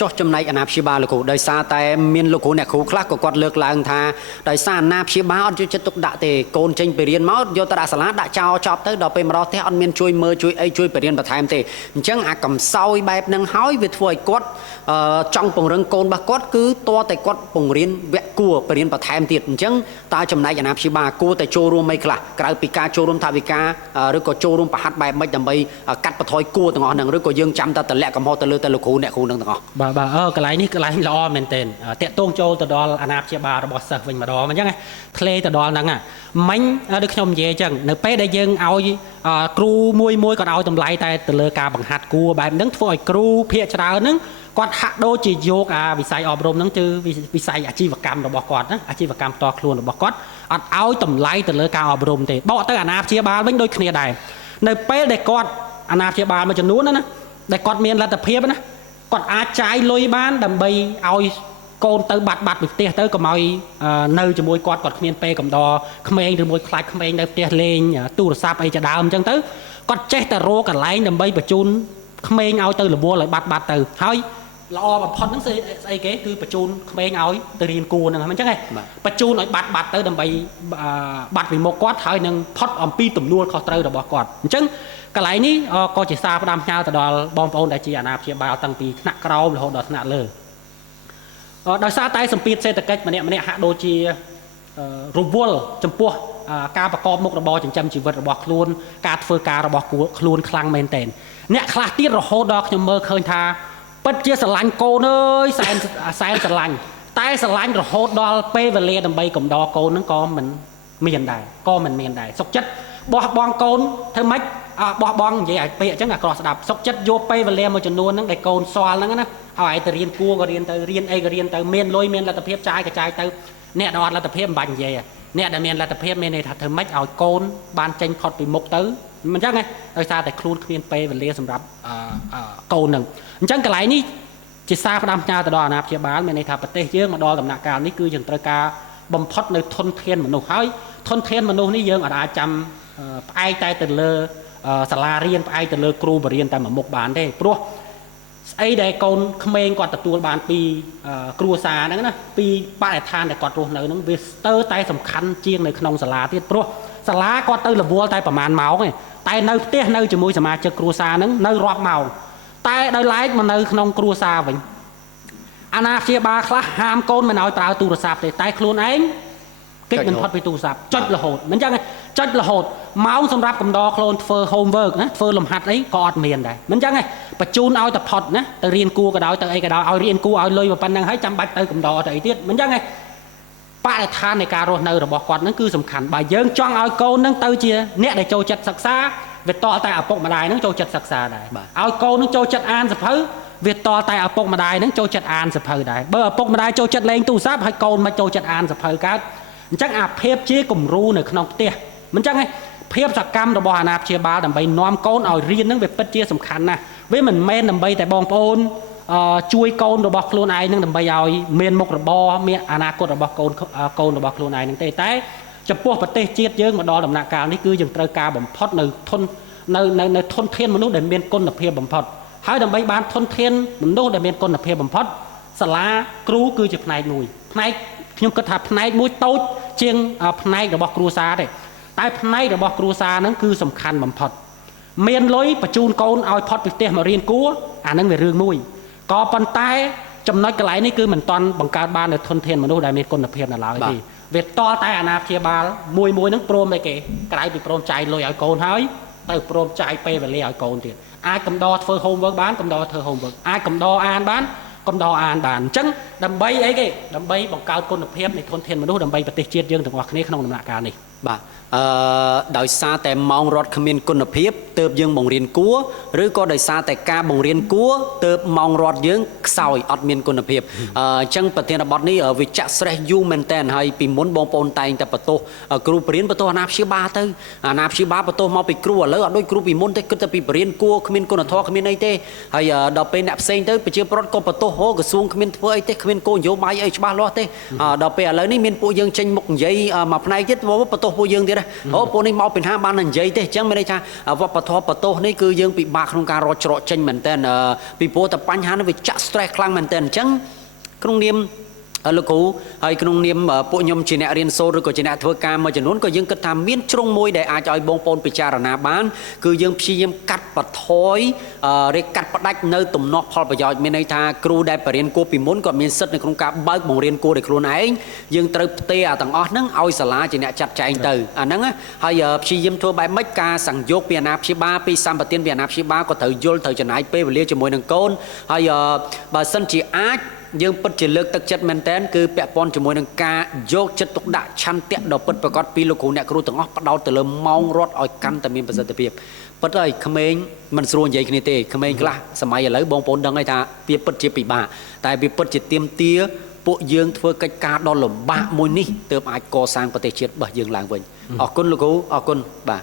ចុះចំណែកអាណាព្យាបាលលោកគ្រូដោយសារតែមានលោកគ្រូអ្នកគ្រូខ្លះក៏គាត់លើកឡើងថាដោយសារអាណាព្យាបាលអត់យកចិត្តទុកដាក់ទេកូនចេញពីរៀនមកយកទៅដាក់សាលាដាក់ចោលចប់ទៅដល់ពេលមករកផ្ទះអត់មានជួយមើលជួយអីជួយបរៀនបន្ថែមទេអញ្ចឹងអាកំសោយបែបហ្នឹងហើយវាធ្វើឲ្យគាត់ចង់ពង្រឹងកូនរបស់គាត់គឺតើតែគាត់ពង្រៀនវគ្គគួរបរៀនបន្ថែមទៀតអញ្ចឹងតើចំណែកអាណាព្យាបាលគួរតែចូលរួមអីខ្លះក្រៅពីការចូលរួមថវិកាឬក៏ចូលរួមប្រហាត់បែបម៉េចដើម្បីកាត់បន្ថយគួរទាំងអស់ហ្នឹងឬក៏យើងចាំតែតម្លាក់កំហុសទៅលើតែលោកគ្រូអ្នកគ្រូនឹងទាំងអស់បាទកន្លែងនេះកន្លែងល្អមែនទែនតាក់ទងចូលទៅដល់អាណាព្យាបាលរបស់សិស្សវិញម្ដងអញ្ចឹងធ្លេទៅដល់ហ្នឹងមិញដូចខ្ញុំនិយាយអញ្ចឹងនៅពេលដែលយើងឲ្យគ្រូមួយគាត់ឲ្យតម្លៃតែទៅលើការបង្ហាត់គួរបែបហ្នឹងធ្វើឲ្យគ្រូភាគច្រើនហ្នឹងគាត់ហាក់ដូចជាយកវិស័យអប់រំហ្នឹងទៅវិស័យអាជីវកម្មរបស់គាត់ណាអាជីវកម្មផ្ទាល់ខ្លួនរបស់គាត់អត់ឲ្យតម្លៃទៅលើការអប់រំទេបកទៅអាណាព្យាបាលវិញដូចគ្នាដែរនៅពេលដែលគាត់អាណាព្យាបាលមួយចំនួនណាដែលគាត់មានលទ្ធភាពណាគាត់អាចចាយលុយបានដើម្បីឲ្យកូនទៅបាត់ពីផ្ទះទៅកុំឲ្យនៅជាមួយគាត់គ្មានពេលកំដរក្មេងឬមួយខ្លាចក្មេងនៅផ្ទះលេងទូរស័ព្ទអីជាដើមអញ្ចឹងទៅគាត់ចេះតែរកកន្លែងដើម្បីបញ្ជូនក្មេងឲ្យទៅរវល់ឲ្យបាត់ទៅហើយល្អបំផុតហ្នឹងស្អីគេគឺបញ្ជូនក្មេងឲ្យទៅរៀនគួរហ្នឹងអញ្ចឹងហ៎បញ្ជូនឲ្យបាត់ទៅដើម្បីបាត់ពីមុខគាត់ហើយនឹងផុតអំពីទំនួលខុសត្រូវរបស់គាត់អញ្ចឹងកន្លែងនេះក៏ជាសារផ្ដាំផ្ញើទៅដល់បងប្អូនដែលជាអាណាព្យាបាលតាំងពីថ្នាក់ក្រោមរហូតដល់ថ្នាក់លើដោយសារតែសម្ពាធសេដ្ឋកិច្ចម្នាក់ហាក់ដូចជារវល់ចំពោះការប្រកបមុខរបរចិញ្ចឹមជីវិតរបស់ខ្លួនការធ្វើការរបស់ខ្លួនខ្លាំងមែនទែនអ្នកខ្លះទៀតរហូតដល់ខ្ញុំមើលឃើញថាពិតជាស្រឡាញ់កូនអើយសែនស្រឡាញ់តែស្រឡាញ់រហូតដល់ពេលវេលាដើម្បីកំដរកូនហ្នឹងក៏មិនមានដែរសុខចិត្តបោះបង់កូនធ្វើម៉េចបោះបង់និយាយឲ្យពាក្យអញ្ចឹងអាក្រក់ស្ដាប់សុខចិត្តយកពេលវេលាមួយចំនួនហ្នឹងដែលកូនសល់ហ្នឹងណាឲ្យទៅរៀនគួរក៏រៀនទៅរៀនអីក៏រៀនទៅមានលុយមានលទ្ធភាពចាយក៏ចាយទៅអ្នកដែលអត់លទ្ធភាពមិនបាច់និយាយអ្នកដែលមានលទ្ធភាពមានន័យថាធ្វើម៉េចឲ្យកូនបានចេញផុតពីមុខទៅមិនអញ្ចឹងទេដោយសារតែខ្លួនគ្មានពេលវេលាសម្រាប់កូនហ្នឹងអញ្ចឹងកន្លែងនេះជាសារផ្ដាំផ្ញើទៅដល់អាណាព្យាបាលមានន័យថាប្រទេសយើងមកដល់ដំណាក់កាលនេះគឺយើងត្រូវការបំផុតនៅធនធានមនុស្សហើយធនធានមនុស្សនេះយើងអាចចាំផ្អែកតែទៅលើសាលារៀនផ្អែកទៅលើគ្រូបរិញ្ញាតែមួយមុខបានទេព្រោះស្អីដែលកូនក្មេងគាត់ទទួលបានពីគ្រួសារហ្នឹងណាពីបរិស្ថានដែលគាត់រស់នៅហ្នឹងវាស្ទើរតែសំខាន់ជាងនៅក្នុងសាលាទៀតព្រោះសាលាគាត់ទៅរវល់តែប្រហែលម៉ោងទេតែនៅផ្ទះនៅជាមួយសមាជិកគ្រួសារហ្នឹងនៅរាប់ម៉ោងតែដោយឡែកមកនៅក្នុងគ្រួសារវិញអាណាព្យាបាលខ្លះហាមកូនមិនឲ្យប្រើទូរស័ព្ទទេតែខ្លួនឯងកិច្ចមិនផុតពីទូរស័ព្ទចុចរហូតមិនចឹងចុចរហូតម៉ោងសម្រាប់កំដរខ្លួនធ្វើ homework ណាធ្វើលំហាត់អីក៏អត់មានដែរមិនចឹងទេបញ្ជូនឲ្យតែផុតណាទៅរៀនគួរក៏ដោយទៅអីក៏ដោយឲ្យរៀនគួរឲ្យលុយប៉ុណ្ណឹងហើយចាំបាច់ទៅកំដរទៅអីទៀតមិនចឹងទេ បរិស្ថាននៃការរស់នៅរបស់គាត់ហ្នឹងគឺសំខាន់បើយើងចង់ឲ្យកូនហ្នឹងទៅជាអ្នកដែលចូលចិត្តសិក្សាវាតតែឪពុកម្ដាយហ្នឹងចូលចិត្តសិក្សាដែរឲ្យកូនហ្នឹងចូលចិត្តអានសភៅវាតតែឪពុកម្ដាយហ្នឹងចូលចិត្តអានសភៅដែរបើឪពុកម្ដាយចូលចិត្តលេងទូរស័ព្ទហើយកូនមិនចូលចិត្តអានសភៅកើតអញ្ចឹងអាភាពជាគំរូនៅក្នុងផ្ទះមិនអញ្ចឹងទេភាពសកម្មរបស់អាណាព្យាបាលដើម្បីនាំកូនឲ្យរៀនហ្នឹងវាពិតជាសំខាន់ណាស់វាមិនមែនដើម្បីតែបងប្អូនជួយកូនរបស់ខ្លួនឯងនឹងដើម្បីឲ្យមានមុខរបរមានអនាគតរបស់កូនរបស់ខ្លួនឯងនឹងទេតែចំពោះប្រទេសជាតិយើងមកដល់ដំណាក់កាលនេះគឺយើងត្រូវការបំផុតនៅធនធានមនុស្សដែលមានគុណភាពបំផុតហើយដើម្បីបានធនធានមនុស្សដែលមានគុណភាពបំផុតសាលាគ្រូគឺជាផ្នែកមួយផ្នែកខ្ញុំគិតថាផ្នែកមួយតូចជាងផ្នែករបស់គ្រួសារទេតែផ្នែករបស់គ្រួសារហ្នឹងគឺសំខាន់បំផុតមានលុយបញ្ជូនកូនឲ្យផុតពីផ្ទះមករៀនគួរអាហ្នឹងវារឿងមួយក៏ប៉ុន្តែចំណុចកន្លែងនេះគឺមិនតាន់បង្កើតបាននៅធនធានមនុស្សដែលមានគុណភាពនៅឡើយទេវាតតែអាណាព្យាបាលមួយហ្នឹងព្រមតែគេក្រៅពីព្រមចាយលុយឲ្យកូនហើយទៅព្រមចាយពេលវេលាឲ្យកូនទៀតអាចកំដរធ្វើ homework បានកំដរធ្វើ homework អាចកំដរអានបានកំដរអានបានអញ្ចឹងដើម្បីអីគេដើម្បីបង្កើតគុណភាពនៃធនធានមនុស្សដើម្បីប្រទេសជាតិយើងទាំងអស់គ្នាក្នុងដំណាក់កាលនេះបាទដោយសារតែម៉ោងរត់គ្មានគុណភាពទើបយើងបង្រៀនគួរឬក៏ដោយសារតែការបង្រៀនគួរទើបម៉ោងរត់យើងខ្សោយអត់មានគុណភាពអញ្ចឹងប្រធានបទនេះវាចាក់ស្រេះយូរមែនតើហើយពីមុនបងប្អូនតែងតែបន្ទោសគ្រូបរៀនបន្ទោសអាណាព្យាបាលទៅអាណាព្យាបាលបន្ទោសមកពីគ្រូឥឡូវអត់ដូចគ្រូពីមុនទេគិតតែពីបរៀនគួរគ្មានគុណធម៌គ្មានអីទេហើយដល់ពេលអ្នកផ្សេងទៅប្រជាប្រដ្ឋក៏បន្ទោសក្រសួងគ្មានធ្វើអីទេគ្មានគោលនយោបាយអីច្បាស់លាស់ទេដល់ពេលឥឡូវនេះមានពួកយើងចេញមុខនិយាយមកផ្នែកទៀតបន្ទោសពួកយើងទៀតពួកនេះមកពីណាបាននិយាយទេអញ្ចឹងមានន័យថាវប្បធម៌បន្ទោសនេះគឺយើងពិបាកក្នុងការរកច្រកចេញមែនតើពីព្រោះតែបញ្ហានេះវាចាក់ stress ខ្លាំងមែនតើអញ្ចឹងក្នុងនាមលោកគ្រូហើយក្នុងនាមពួកខ្ញុំជាអ្នករៀនសូត្រឬក៏ជាអ្នកធ្វើការមួយចំនួនក៏យើងគិតថាមានជ្រុងមួយដែលអាចឲ្យបងប្អូនពិចារណាបានគឺយើងព្យាយាមកាត់បន្ថយឬកាត់ផ្ដាច់នៅទំនាស់ផលប្រយោជន៍មានន័យថាគ្រូដែលបរៀនគួរពីមុនគាត់មានសិទ្ធិនៅក្នុងការបើកបង្រៀនគួរដោយខ្លួនឯងយើងត្រូវផ្ទេរទាំងអស់ហ្នឹងឲ្យសាលាជាអ្នកចាត់ចែងទៅអាហ្នឹងហើយព្យាយាមធ្វើបែបម៉េចការសង្យោគពីអាណាព្យាបាលពីសម្បទានពីអាណាព្យាបាលក៏ត្រូវយល់ត្រូវចំណាយពេលវេលាជាមួយនឹងកូនហើយបើសិនជាអាចយើងពិតជាលើកទឹកចិត្តមែនតើគឺពាក់ព័ន្ធជាមួយនឹងការយកចិត្តទុកដាក់ឆន្ទៈដ៏ពិតប្រាកដពីលោកគ្រូអ្នកគ្រូទាំងអស់ផ្ដោតទៅលើម៉ោងរត់ឲ្យកាន់តែមានប្រសិទ្ធភាពពិតហើយក្មេងមិនស្រួលនិយាយគ្នាទេក្មេងខ្លះសម័យឥឡូវបងប្អូនដឹងហើយថាវាពិតជាពិបាកតែវាពិតជាទាមទារពួកយើងធ្វើកិច្ចការដ៏លំបាកមួយនេះទើបអាចកសាងប្រទេសជាតិរបស់យើងឡើងវិញអរគុណលោកគ្រូអរគុណបាទ